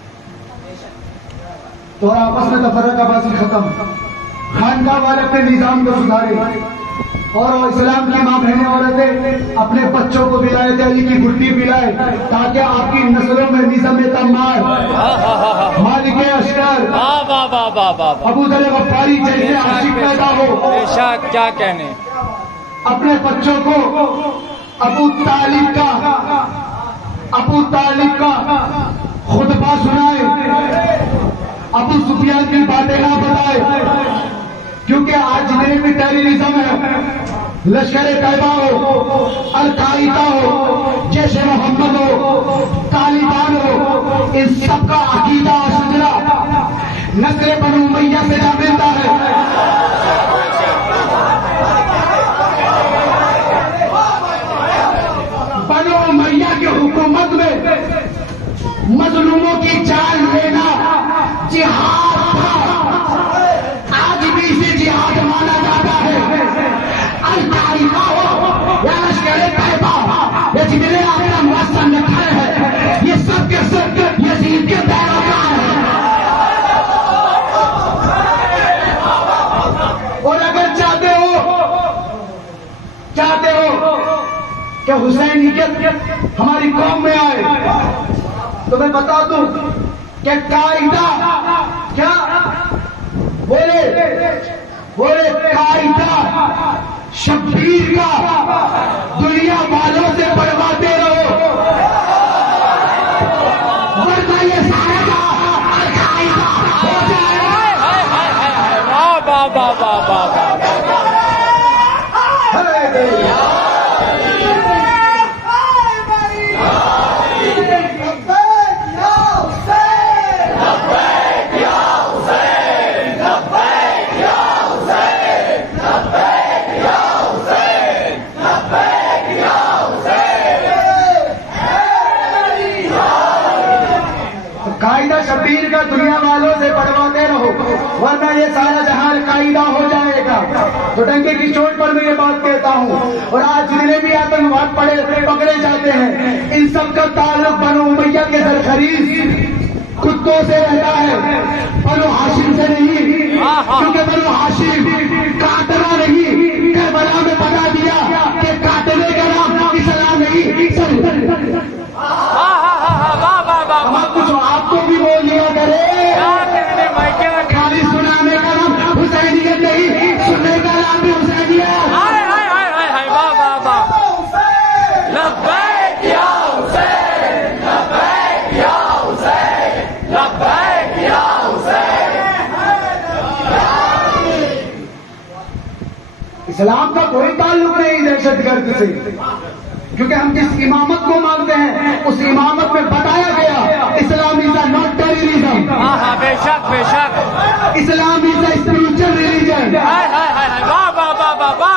तो आपस में तफरकाबाजी खत्म, खानका वाले अपने निजाम को सुधारे, और इस्लाम की मां बहने औरतें अपने बच्चों को विलायत अली की गुड्डी पिलाए, ताकि आपकी नस्लों में निज़ाम तम्मार, मालिक अश्कर, वाह वाह वाह वाह वाह। अबू जर गफ्फारी जैसे आशिक पैदा हो। बेशक, क्या कहने। अपने बच्चों को अबू तालिब का खुतबा सुनाए, अबू सुफियान की बातें ना बताए, क्योंकि आज जितने भी टेररिज्म है, लश्कर तैयबा हो, अल-कायदा हो, जैश ए मोहम्मद हो, तालिबान हो, इन सबका अकीदा और सजरा नस्ल बनु उमैया से जा मिलता है। बनु उमैया की हुकूमत में मजलूमों की जान लेना जिहाद था, आज भी इसे जिहाद माना जाता है। अल-कायदा हो या लश्कर तैयबा, ये जितने अपना मत संगठन है, ये सब के सब यजीद के पैरोकार हैं। और अगर चाहते हो कि हुसैनियत हमारी कौम में आए, तो मैं बता दूं कि कायदा क्या बोले कायदा शब्बीर का दुनिया वालों से बढ़वाते रहो, वरना ये सारा कायदा हो जाएगा। वाह वाह वाह वाह वाह वाह। कायदा शब्बीर का दुनिया वालों से बढ़वाते रहो, वरना ये सारा जहां कायदा हो जाएगा। तो डंके की चोट पर मैं ये बात कहता हूँ। और आज जितने भी आतंकवाद पकड़े जाते हैं, इन सब का ताल्लुक बनु उमैया के सरखरीज कुत्तों से रहता है, बनु हाशिम से नहीं, क्योंकि बनु हाशिम इस्लाम का कोई ताल्लुक नहीं दहशतगर्द से, क्योंकि हम जिस इमामत को मानते हैं उस इमामत में बताया गया Islam is a not terrorism. हाँ हाँ बेशक बेशक। Islam is a spiritual religion. हाय हाय हाय हाय, वाह वाह वाह वाह वाह।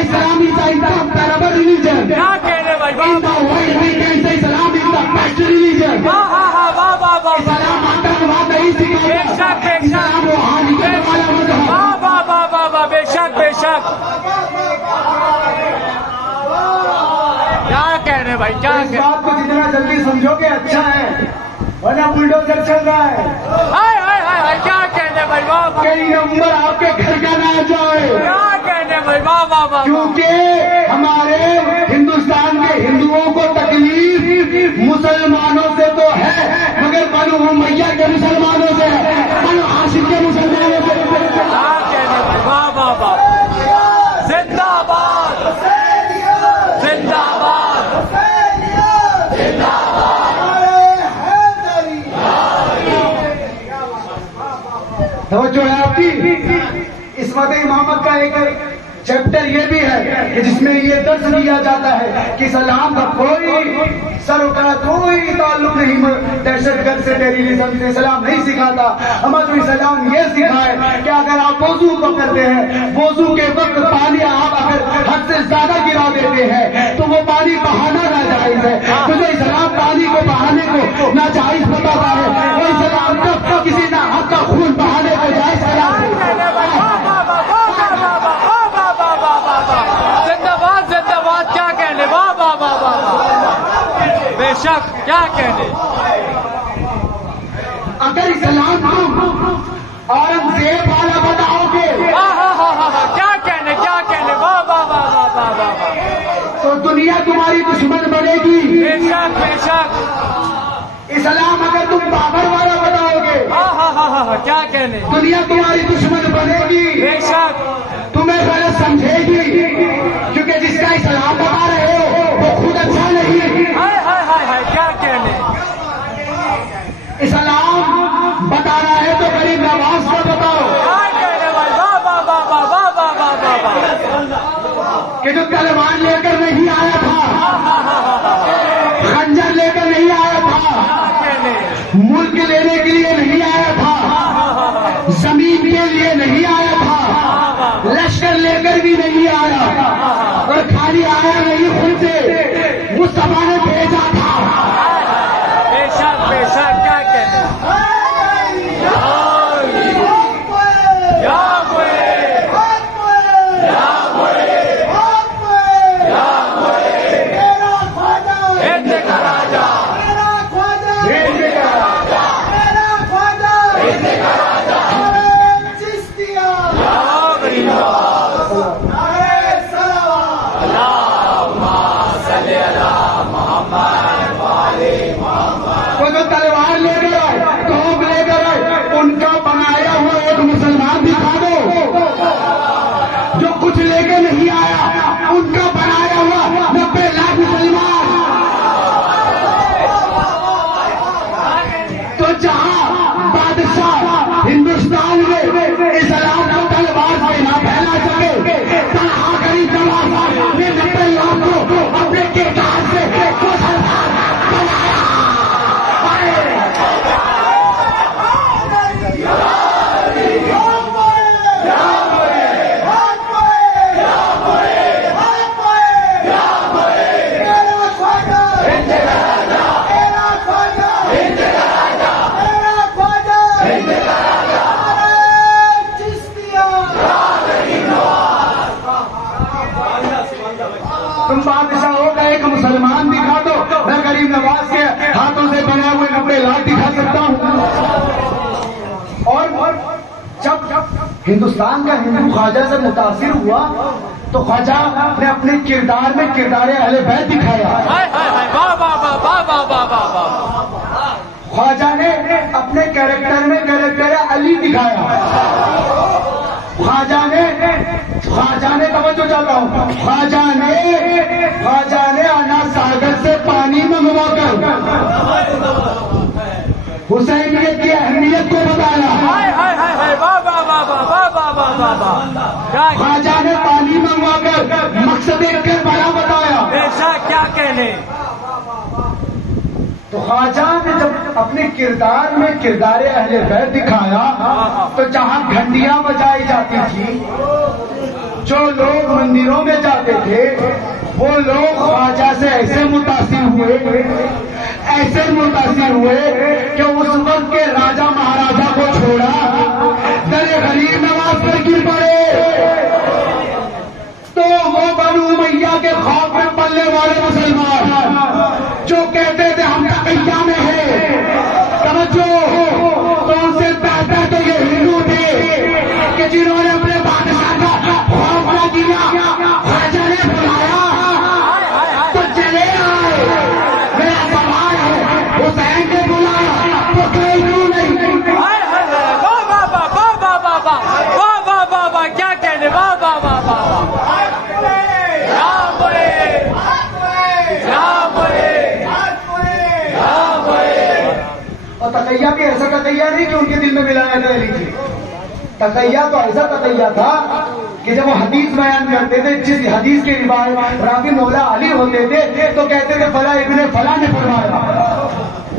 Islam is a incomparable religion. क्या कह रहे भाई, वाह in the world we can say Islam is the best religion. हाँ हाँ हाँ, वाह वाह वाह। इस्लाम आतंकवाद नहीं सिखाता। बेशक बेशक। इस्लाम रूहानियत वाला मजहब। वाह वाह वाह वाह वाह, बेशक बेशक। क्या कह रहे भाई, क्या इस कह बात को जितना जल्दी समझोगे अच्छा है, वरना बुलडोजर चल रहा है। हाय हाय हाय हाय, क्या कह रहे भाई, वाह वाह। कई नंबर आपके घर का ना जाए, क्या कह रहे भाई, वाह वाह वाह। क्योंकि हमारे हिंदुस्तान के हिंदुओं को तकलीफ मुसलमानों से तो है, मगर बनु उमैया के मुसलमानों से है, बनु हाशिम के मुसलमानों से। क्या कह रहे भाई, वाह वाह वाह। जिंदाबाद जिंदाबाद तवज्जो है आपकी। इस वक्त इमामत का एक चैप्टर ये भी है कि जिसमें ये दर्ज दिया जाता है कि इस्लाम का कोई सरोकार कोई ताल्लुक नहीं दहशतगर्द से, टेररिज्म से। इस्लाम नहीं सिखाता। हमारा इस्लाम ये सिखाए कि अगर आप वजू को करते हैं, वजू के वक्त पानी आप अगर हद से ज्यादा गिरा देते हैं तो वो पानी बहाना नाजायज है। क्योंकि इस्लाम पानी को बहाने को नाजायज बताता है। वो इस्लाम कब किसी ना हक का खून बहाने को जायज कराता जिंदाबाद जिंदाबाद। क्या कहने, वाह वाह वाह वाह। बेशक, क्या कहने। अगर इस्लाम औरंगजेब वाला बताओगे हाँ हाँ हाँ हाँ हाँ, क्या कहने, क्या कहने, वाह वाह वाह वाह वाह वाह वाह। तो दुनिया तुम्हारी दुश्मन बनेगी। बेशक बेशक। इस्लाम अगर तुम बाबर वाला बताओगे हाँ हाँ हाँ हाँ हाँ, क्या कहने। दुनिया तुम्हारी दुश्मन बनेगी, बेशक। तुम्हें गलत समझेगी, क्योंकि जिसका इस्लाम बता रहे हो वो खुद अच्छा नहीं। हाय हाय हाय हाय, क्या कहने। इस्लाम बता रहा है तो गरीब नवाज को बताओ क्या कहने भाई, वाह वाह वाह वाह वाह वाह वाह वाह वाह। कि जो तलवार लेकर नहीं आया था, खंजर लेकर नहीं आया था, मुल्क लेने के लिए नहीं आया था, जमीन के लिए नहीं आया था, लश्कर लेकर भी नहीं आया, और खाली आया नहीं खुद से मुस्तफा ने भेजा था। बेशक बेशक, क्या कहने। वो जो तलवार लेकर आए, तोप लेकर आए, उनका बनाया हुआ एक मुसलमान दिखा दो। जो कुछ लेकर नहीं आया उनका बनाया हुआ 90 लाख मुसलमान। तो जहां बादशाह हिंदुस्तान में इस्लाम को तलवार से ना फैला सके, तनहा गरीब नवाज ने 90 लाख को अपने किरदार से मुसलमान बनाया। तुम बादशाहों का एक मुसलमान दिखा दो, मैं गरीब नवाज के हाथों से बने हुए 90 लाख दिखा सकता हूँ। और जब हिंदुस्तान का हिंदू ख्वाजा से मुतासिर हुआ तो ख्वाजा ने अपने किरदार में किरदार अहले बैत दिखाया। हाय हाय हाय, वाह वाह वाह वाह वाह वाह वाह वाह। ख्वाजा ने अपने कैरेक्टर में कैरेक्टर अली दिखाया। ख्वाजा ने तवज्जो चाहता हूँ, ख्वाजा ने अना सागर से पानी मंगवा कर हुसैनियत की अहमियत को बताया। हाय हाय हाय हाय, वाह वाह वाह वाह वाह वाह वाह वाह वाह क्या ख्वाजा ने पानी मंगवाकर मकसद करबला बताया। ऐसा क्या कहने। तो ख्वाजा ने जब अपने किरदार में किरदार अहले बैत दिखाया तो जहां घंटियां बजाई जाती थी, जो लोग मंदिरों में जाते थे, वो लोग ख्वाजा से ऐसे मुतासिर हुए कि उस वक्त के राजा महाराजा को छोड़ा, दरे गरीब नवाज पर गिर पड़े। तो वो बनु उमैया के खौफ में पलने वाले मुसलमान जो कहते थे हम तकैया में है, समझो, तो उनसे बेहतर तो ये हिंदू थे कि जिन्होंने अपने बादशाह का खौफ न किया। ख्वाजा ने बुलाया तो चले आए। मेरा सवाल है, हुसैन ने बुलाया तो कोई क्यों नहीं। वाह वाह वाह वाह वाह वाह वाह वाह वाह वाह क्या कहने। वाह वाह वाह वाह और तकैया भी ऐसा तकैया नहीं कि उनके दिल में मिलाया गया लीजिए। तकैया तो ऐसा तकैया था कि जब वो हदीस बयान करते थे, जिस हदीस के रिवायत रावी मौला अली होते थे तो कहते थे फला इब्ने फला ने फरमाया।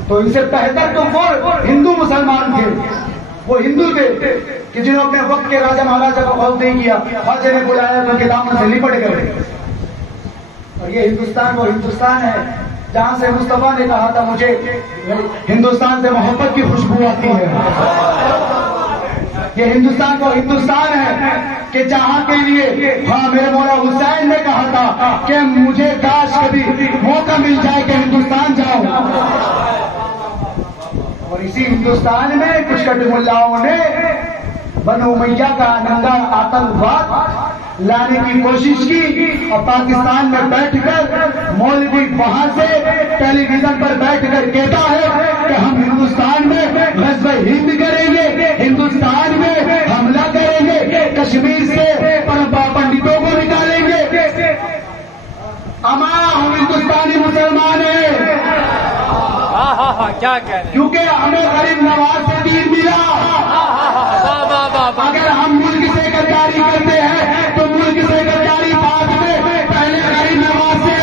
तो इनसे बेहतर तो वो हिंदू मुसलमान थे, वो हिंदू थे कि जिन्होंने अपने वक्त के राजा महाराजा का खौफ नहीं किया। ख्वाजा ने बुलाया तो उनके दामन से लिपट गए। और ये हिंदुस्तान वो हिंदुस्तान है जहां से मुस्तफा ने कहा था मुझे हिंदुस्तान से मोहब्बत की खुशबू आती है। ये हिंदुस्तान वो हिंदुस्तान है कि जहां के लिए हाँ मेरे मौला हुसैन ने कहा था कि मुझे काश कभी मौका मिल जाए कि हिंदुस्तान जाऊं। और इसी हिंदुस्तान में कुछ कटमुल्लाओं ने बनु उमैया का नंगा आतंकवाद लाने की कोशिश की और पाकिस्तान में बैठकर मौलवी वहां से टेलीविजन पर बैठकर कहता है कि हम हिंदुस्तान में ग़ज़वा हिंद करेंगे, हिंदुस्तान में हमला करेंगे, कश्मीर से पंडितों को निकालेंगे। हमारा हम हिंदुस्तानी मुसलमान है। क्या कहने। क्योंकि हमें गरीब नवाज से दीन मिला। अगर हम मुल्क से गद्दारी करते हैं तो मुल्क से गद्दारी बाद में, पहले गरीब नवाज से।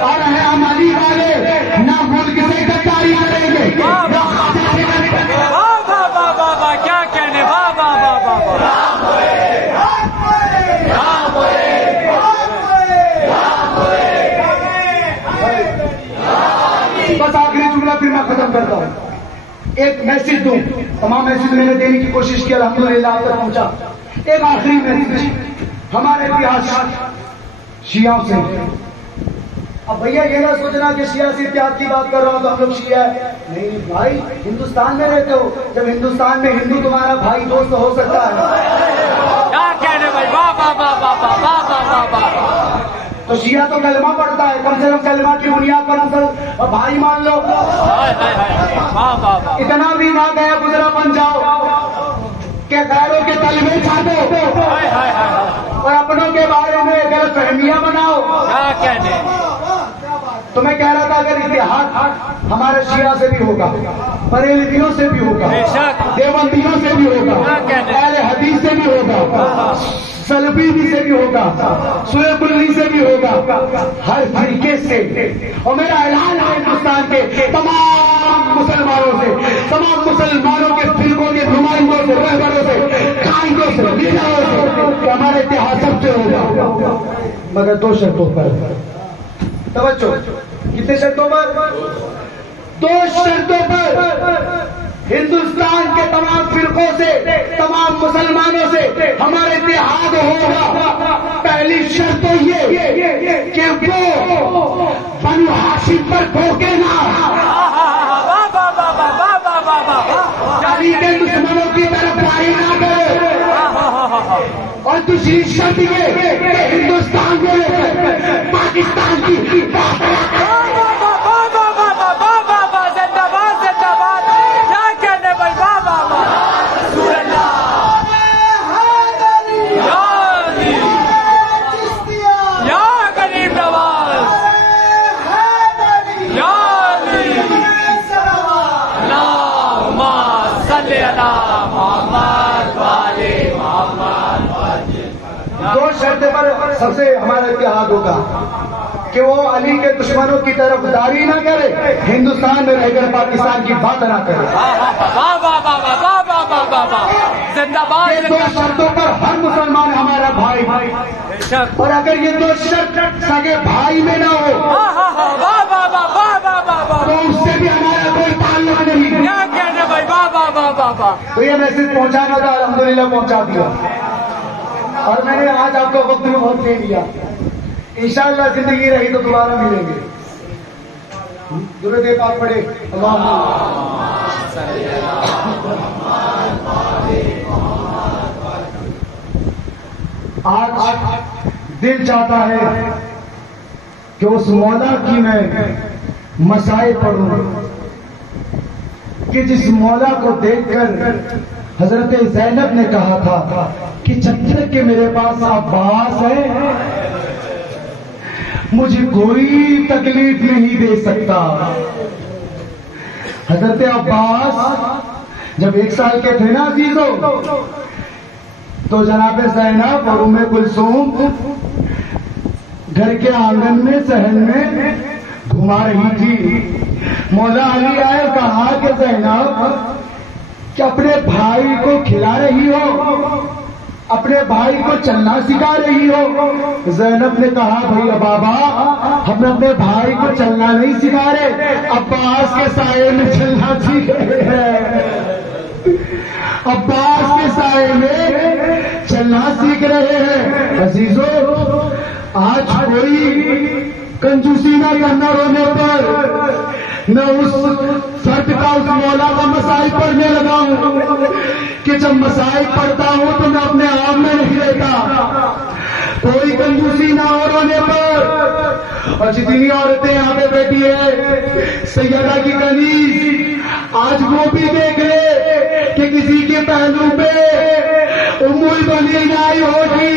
और है हम अली वाले ना मुल्क से गद्दारी करेंगे ना खाते से करेंगे। क्या कहने। वाह वाह वाह वाह बस आखिरी जुमला फिर मैं खत्म करता हूँ। एक मैसेज दूं, तमाम मैसेज मैंने देने की कोशिश की, अल्हम्दुलिल्लाह आप तक पहुंचा। एक आखिरी मैसेज हमारे इतिहास शियाओं से। अब भैया ये ना सोचना कि शिया से इतिहाद की बात कर रहा हूं तो हम लोग शिया है। नहीं भाई, हिंदुस्तान में रहते हो, जब हिंदुस्तान में हिंदू तुम्हारा भाई दोस्त हो सकता है। क्या कहने भाई। वाह वाह वाह वाह वाह वाह वाह वाह। तो शिया तो कलमा पढ़ता है, कम से कम कलमा की बुनियाद पर मुसल भाई मान लो। इतना भी ना गया गुजरा बन जाओ कि गैरों के तलबे छाटो और अपनों के बारे में गलतफहमियां बनाओ। क्या कहने। तो मैं कह रहा था अगर इतिहास हमारे शिया से भी होगा, बरेलवियों से भी होगा, देवबंदियों से भी होगा, अहले हदीस से भी होगा, सलफी से भी होगा, सुलेकुल्ली से भी होगा, हर तरीके से। और मेरा ऐलान है हिंदुस्तान के तमाम मुसलमानों से, तमाम मुसलमानों के फिरकों के नुमाइंदों से, रहबरों से, कायदों से, लीडरों से कि हमारे इतिहास सबसे होगा, मगर दो शर्तों पर। तवज्जो, कितने शर्तों पर? दो शर्तों पर हिंदुस्तान के तमाम फिरकों से, तमाम मुसलमानों से हमारे इत्तेहाद होगा। पहली शर्त तो ये कि वो बनु हाशिम पर भोगे ना, अली के दुश्मनों की तरफ वारी ना करे। और दूसरी शर्त ये कि हिंदुस्तान को लेकर पाकिस्तान की सल्ले अला मोहम्मद वाले मोहम्मद। दो शर्त पर सबसे हमारा इत्तेहाद होगा कि वो अली के दुश्मनों की तरफदारी ना करे, हिंदुस्तान में रहकर पाकिस्तान की बात ना करे। वाह वाह वाह वाह वाह वाह वाह वाह वाह, जिंदाबाद। ये दो शर्तों पर हर मुसलमान हमारा भाई, और अगर ये दो शर्त सगे भाई में ना हो तो उससे भी हमारा कोई ताल्लुक नहीं। क्या कहना भाई, वाह वाह वाह वाह वाह। तो ये मैसेज पहुंचाना था, अल्हम्दुलिल्लाह पहुंचा दिया। और मैंने आज आपको वक्त में बहुत दे दिया, इंशाअल्लाह जिंदगी रही तो दोबारा मिलेंगे। दुरूद पाक पढ़े। आज दिल चाहता है कि उस मौला की मैं मसाए पढ़ूं कि जिस मौला को देखकर हजरत ज़ैनब ने कहा था कि जब तक के मेरे पास अब्बास है मुझे कोई तकलीफ नहीं दे सकता। हजरत अब्बास जब 1 साल के थे ना अजीजों, तो जनाब ज़ैनब और उम्मे कुलसूम घर के आंगन में सहन में घुमा रही थी। मौला अली आए, कहा कि ज़ैनब कि अपने भाई को खिला रही हो, अपने भाई को चलना सिखा रही हो। ज़ैनब ने कहा, भैया बाबा हम अपने भाई को चलना नहीं सिखा रहे, अब्बास के साये में चलना सीख रहे हैं। अब्बास के साये में चलना सीख रहे हैं। अजीजों, आज कोई कंजूसी ना करना रोने पर, मैं उस शर्त का उस मौला का मसाइल पढ़ने लगा हूं कि जब मसाइल पढ़ता हूं तो मैं अपने आप में नहीं रहता। कोई कंजूसी ना हो रोने पर। और जितनी औरतें यहाँ पे बैठी है, सैयदा की कनीज आज वो भी देख ले कि किसी के पहलू पे उम्मुल बनी आई होगी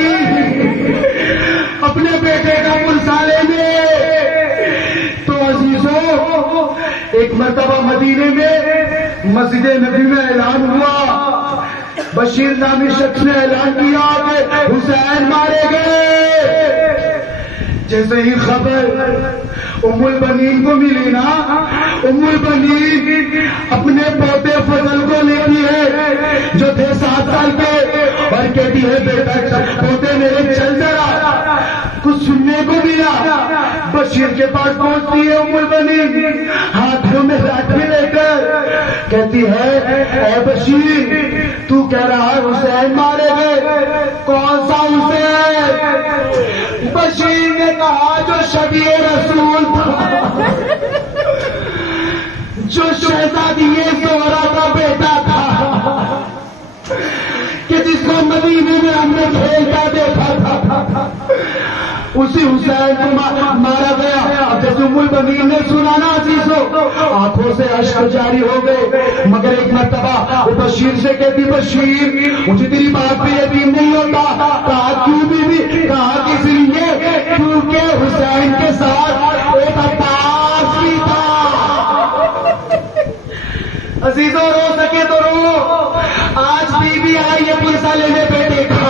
अपने बेटे का पुरसाले में। तो अजीजों, एक मरतबा मदीने में मस्जिद नबी में ऐलान हुआ, बशीर नामी शख्स ने ऐलान किया कि हुसैन मारे गए। जैसे ही खबर उम्मुल बनीन को मिली ना, उम्मुल बनीन अपने पोते फजल को लेती है जो थे 7 साल के, और कहती है बेटा पोते मेरे चल जरा, कुछ सुनने को मिला। बशीर के पास पहुंचती है उम्मुल बनीन हाथों में लाठी लेकर, कहती है ऐ बशीर तू कह रहा है हुसैन मारे गए, कौन सा हुसैन? बशीर ने कहा जो शबीए रसूल था, जो शहजादी ज़ोहरा का बेटा था, कि जिसको मदीने में हमने खेलता देखा था, उसी हुसैन को मारा गया। अब जैसे उम्मुल बनीन ने सुना ना अजीजों, आंखों से अश्क जारी हो गए। मगर एक मर्तबा वो बशीर से कहती, बशीर मुझे तेरी बात पे यकीन नहीं होता। कहा क्यों बीबी? कहा इसलिए क्योंकि हुसैन के साथ एक अब्बास भी था। अजीजों, रो सके तो रो। आज बीबी आई है पुरसा लेने बेटे का,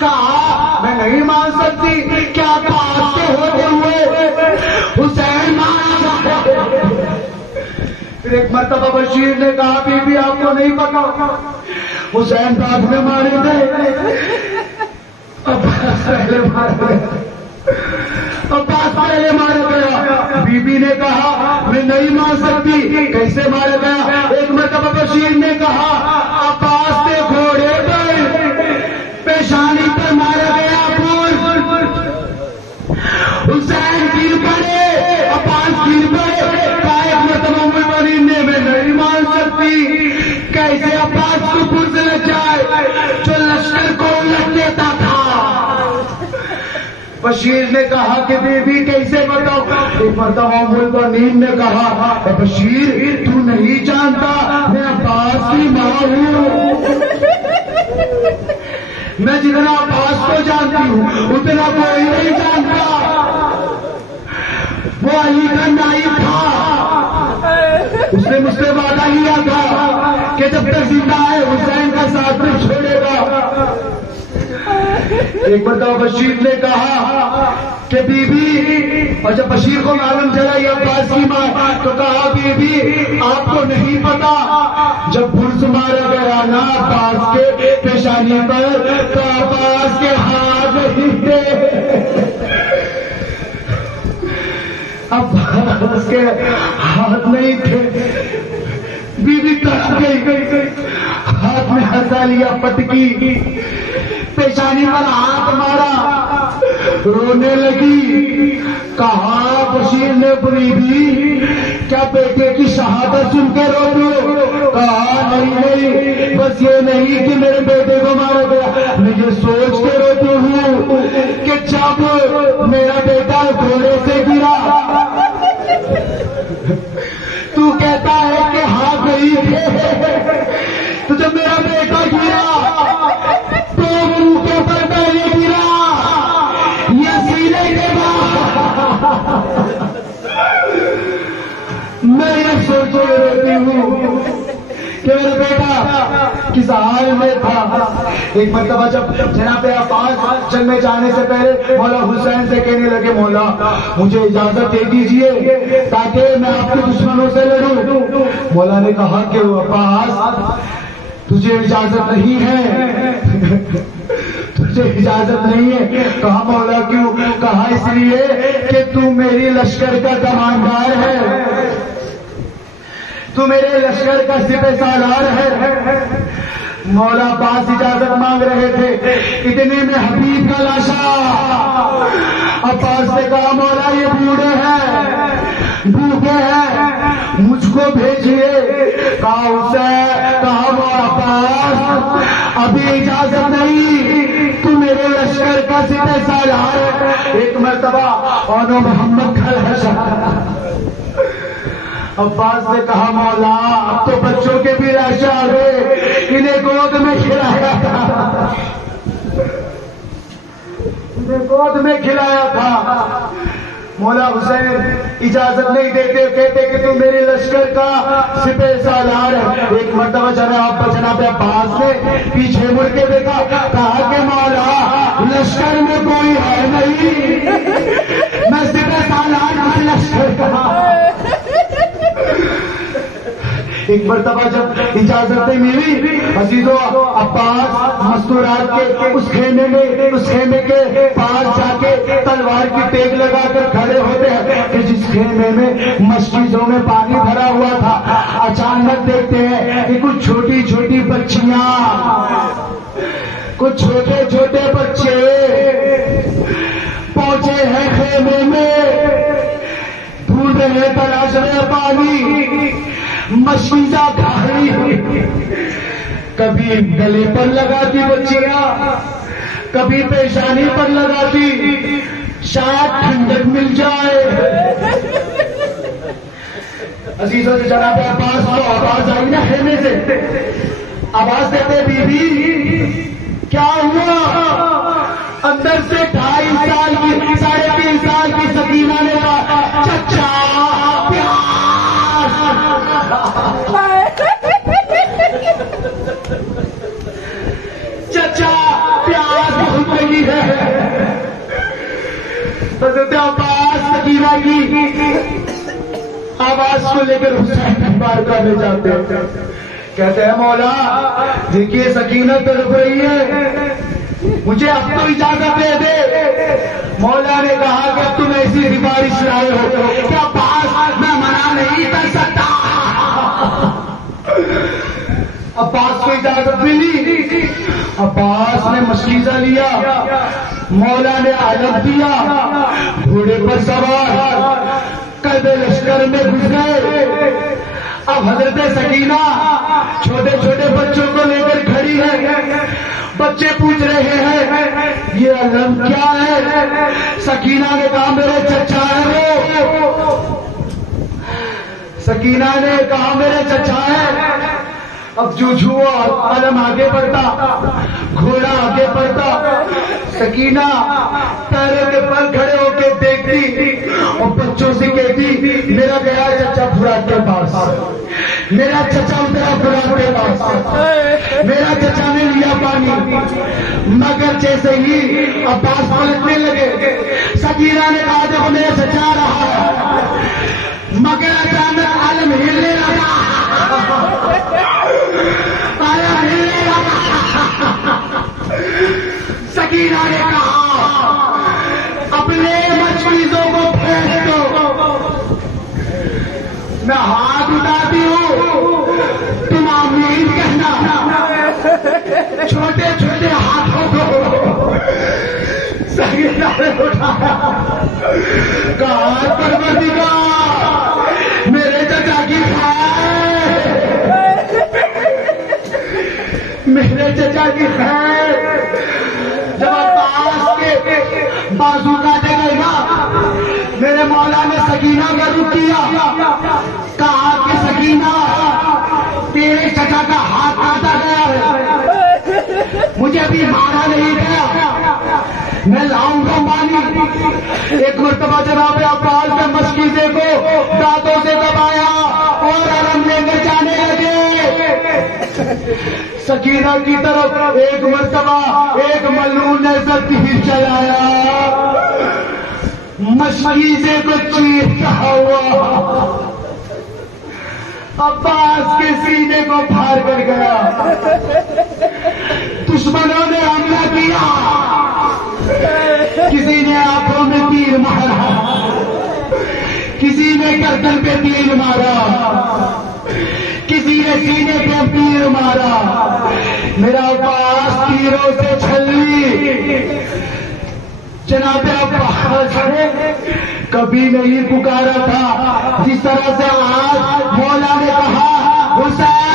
कहा मैं नहीं मान सकती, क्या पास से होते हुए हुसैन मारा। फिर एक मर्तबा बशीर ने कहा, बीबी आपको नहीं पता हुसैन बाद में मारे गए, अब्बास पहले मारा गया, अब्बास पहले मारा गया। बीबी ने कहा मैं नहीं मान सकती, कैसे मारा गया? एक मर्तबा बशीर ने कहा अब्बास के घोड़े पर पेशानी पर मारा गया, हुसैन गिर पड़े, अब्बास गिर पड़े। एक मर्तबा उम्मुल बनीन ने मैं नहीं मान सकती, कैसे अब्बास को पुरस लग जाए जो लश्कर को उलट देता था। बशीर ने कहा कि बीबी कैसे बताओ? एक मर्तबा उम्मुल बनीन ने कहा, बशीर तू नहीं जानता मैं अब्बास की मां हूं। मैं जितना अब्बास को जानती हूं उतना कोई नहीं जानता। वो अली का नाइब था, उसने मुझसे वादा लिया था ये जब तक जिंदा है हुसैन का साथ नहीं छोड़ेगा। एक बार तो बशीर ने कहा कि बीबी, और जब बशीर को मालूम चला ये अब्बास की मां, तो कहा बीबी आपको नहीं पता जब बुर्ज मारा गया ना अब्बास के पेशानी पर, तो अब्बास के हाथ नहीं थे, अब्बास के हाथ नहीं थे। बीबी तड़प गई, हाथ में हंसा लिया, पटकी, पेशानी पर हाथ मारा, रोने लगी। कहा बशीर ने बीबी क्या बेटे की शहादत सुन के रोती हो? कहा नहीं, बस ये नहीं कि मेरे बेटे को मारा गया, मैं ये सोच के रोती हूँ कि जब मेरा बेटा घोड़े से गिरा, तू कहता है कि हाँ गई थे, तो जब मेरा बेटा गिरा तो मुंह के ऊपर पहले गिरा, ये सीने के बाद मैं ये सोच के रोती हूँ कि मेरा बेटा किस हाल में था। एक मरतबा जब जनाब अब्बास चलने जाने से पहले मौला हुसैन से कहने लगे, मौला मुझे इजाजत दे दीजिए ताकि मैं आपके दुश्मनों से लड़ूं। मौला ने कहा कि अब्बास तुझे इजाजत नहीं है, तुझे इजाजत नहीं है। कहा मौला क्यों? कहा इसलिए कि तू मेरी लश्कर का कमांडर है, तू मेरे लश्कर का सिपह सालार है। मौला अब्बास इजाजत मांग रहे थे, इतने में हबीब का लाशा अब्बास ने कहा मौला ये बूढ़े हैं, भूखे हैं, मुझको भेजिए। कहा हुसैन, कहा मौला अब्बास अभी इजाजत नहीं, तू मेरे लश्कर का सिपह सालार है। एक मरतबा और मोहम्मद का लाशा। अब्बास ने कहा मौला अब तो बच्चों के भी लाशा आ गए, इन्हें गोद में खिलाया था, इन्हें गोद में खिलाया था। मौला हुसैन इजाजत नहीं देते, कहते कि तू मेरे लश्कर का सिपह सालार है। एक मरतबा जनाब अब्बास ने पीछे मुड़ के देखा, कहा कि मौला लश्कर में कोई है नहीं, मैं सिपह सालार हूं लश्कर का। एक मरतबा जब इजाजत नहीं मिली, अजीजों अब्बास मस्तूरात के उस खेमे के पास जाके तलवार की टेक लगाकर खड़े होते हैं कि जिस खेमे में मस्जिदों में पानी भरा हुआ था। अचानक देखते हैं कि कुछ छोटी छोटी बच्चियां, कुछ छोटे छोटे बच्चे पहुंचे हैं खेमे में, ढूंढ रहे, तलाश रहे पानी। मशीजा घाड़ी कभी गले पर लगाती बच्चियां, कभी पेशानी पर लगाती, शायद ठंडक मिल जाए। अजीजों से जनाब अब्बास को आवाज आई ना खेमे से, आवाज देते बीबी क्या हुआ? अंदर से 2.5 साल की 3.5 साल की सकीना ने कहा चचा चचा प्यास बहुत लगी है। हज़रत अब्बास सकीना की आवाज को लेकर हुसैन दरबार करने जाते हैं। कहते हैं मौला देखिए सकीना तड़प रही है, मुझे अब तो इजाजत दे दे। मौला ने कहा कि अब तुम ऐसी सिफारिश लाए हो क्या अब्बास मैं मना नहीं कर सकता। अब्बास को इजाजत मिली, अब्बास ने मशीजा लिया, मौला ने आलम दिया, घोड़े पर सवार कदे लश्कर में घुस गए। अब हजरत सकीना छोटे छोटे बच्चों को लेकर खड़ी है, बच्चे पूछ रहे हैं ये अलम क्या है? सकीना ने कहा मेरे चचा है वो। सकीना ने कहा मेरे चचा है। अब जूझू अलम आगे बढ़ता, घोड़ा आगे बढ़ता, सकीना पैरों के पर खड़े होकर देखती और बच्चों से कहती मेरा गया चचा फुरात के पास, मेरा चचा उतरा बुढ़ापे पास, मेरा चचा ने लिया पानी, मगर जैसे ही अब्बास पलटने लगे, सकीना ने कहा देखो मेरा चचा रहा है, मगर अचानक आलम हिलने लगा, आलम हिलने लगा। सकीना ने कहा अपने मजबूरीजों को फेंक दो, मैं हाथ उठाती हूँ, तुम आमीन कहना। छोटे छोटे हाथों को सकीना ने उठाया, कहा परवरदिगार मेरे चचा की खैर, मेरे चचा की खैर। जब अब्बास के बाजू काटे गए ना, मेरे मौला ने सकीना का रुख किया, कहा कि सकीना तेरे चचा का हाथ काटा गया है, मुझे अभी मारा नहीं गया, मैं लाऊंगा पानी। एक मरतबा जनाब अब्बास ने मशकीजे को दांतों से दबाया और आराम लेकर जाने लगे। सकीना की तरफ एक मरतबा एक मलून ने तीर चलाया, मशकीजे को चीरता हुआ अब्बास के सीने को फाड़ कर गया। दुश्मनों ने हमला किया, किसी ने आंखों में तीर मारा, किसी ने गर्दन पे तीर मारा, किसी ने सीने पे तीर मारा। मेरा अब्बास तीरों से छल्ली। जनाब अब्बास ने कभी नहीं पुकारा था जिस तरह से आज मौला ने कहा, हुसैन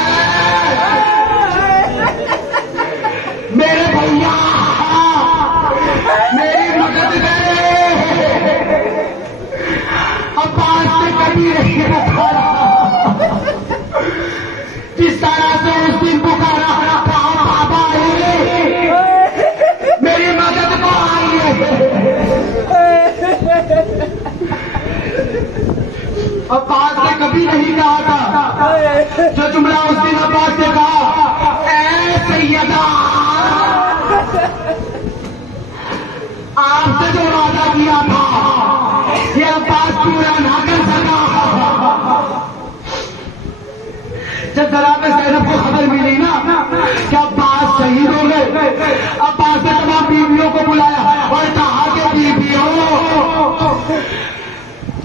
मेरे भैया मेरी मदद करे। अब्बास ने कभी नहीं पुकारा जिस तरह से उस दिन पुकारा, कहा बाबा मेरी मदद को आइए। अब्बास ने कभी नहीं कहा था जो जुमला उस दिन अब्बास ने कहा, ऐ सैयदा आपसे जो वादा किया था ये अब्बास पूरा ना कर सका। जब जनाब ज़ैनब को खबर मिली ना कि अब्बास शहीद हो गए, अब्बास ने तमाम बीवियों को बुलाया और कहा कि बीवियों,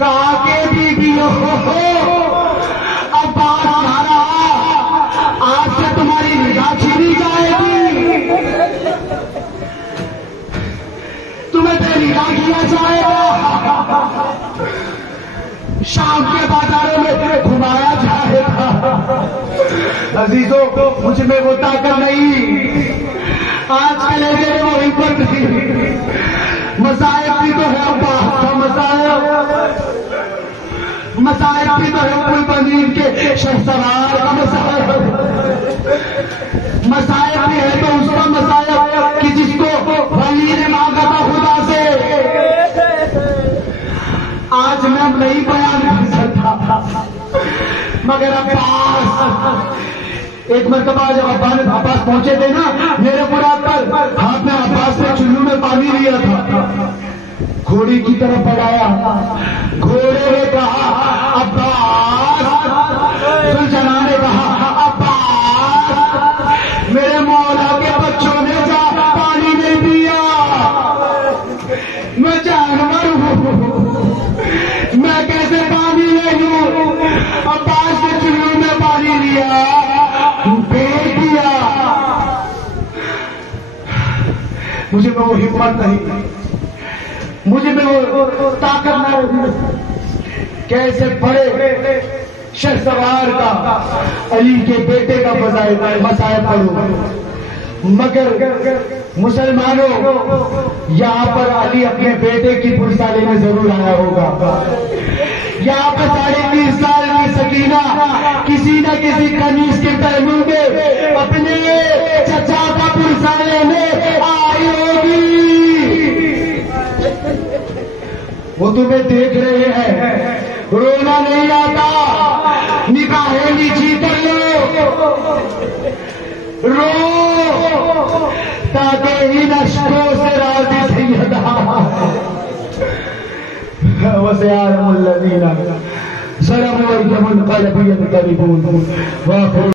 कहा कि बीवियों अब्बास मारा, आज से तुम्हारी निगाह छीनी जाएगी, तुम्हें बेनिगाह किया जाएगा, शाम के बाजारों में घुमाया जाएगा। अजीजों मुझ में वो ताकत नहीं, आजकल ऐसे वहीं पर नहीं। मसायब भी तो है अब्बास का मसायब, मसायब भी तो है कुल बनीर के शहसवार का मसायब, मसायब भी है तो उसका मसायब कि जिसको वली ने मांगा था खुदा से। आज मैं नहीं बयान कर सकता, मगर अब्बास एक मरतबा जब अब्बास पहुंचे थे ना मेरे मुराद पर, हाथ में अब्बास ने चुल्लू में पानी लिया था, घोड़ी की तरफ बढ़ाया, घोड़े ने कहा अब्बास, सुलझना ने कहा अब्बास मेरे मौला के बच्चों ने जा पानी नहीं पिया, मैं जानवर हूं, मैं कैसे पानी ले लूं। अब्बास ने चुल्लू में पानी लिया, फेंक दिया। मुझे में वो हिम्मत नहीं, मुझे में वो ताकत नहीं, कैसे बड़े शहसवार का अली के बेटे का मसाया पढ़ो। मगर मुसलमानों यहाँ पर अली अपने बेटे की पुरसाली में जरूर आया होगा। यहाँ पर 3.5 साल की सकीना किसी न किसी कनीज के पहलू में अपने चचा का पुरसाले में आई होगी। वो तुम्हें देख रहे हैं, रोना नहीं आता, निगाहें नीची कर लो, रो ताकि इन अश्कों से राज़ी सैयदा वसयारमुल्लज़ीना सलमु अलैकुम क़ल्बियन करीबून।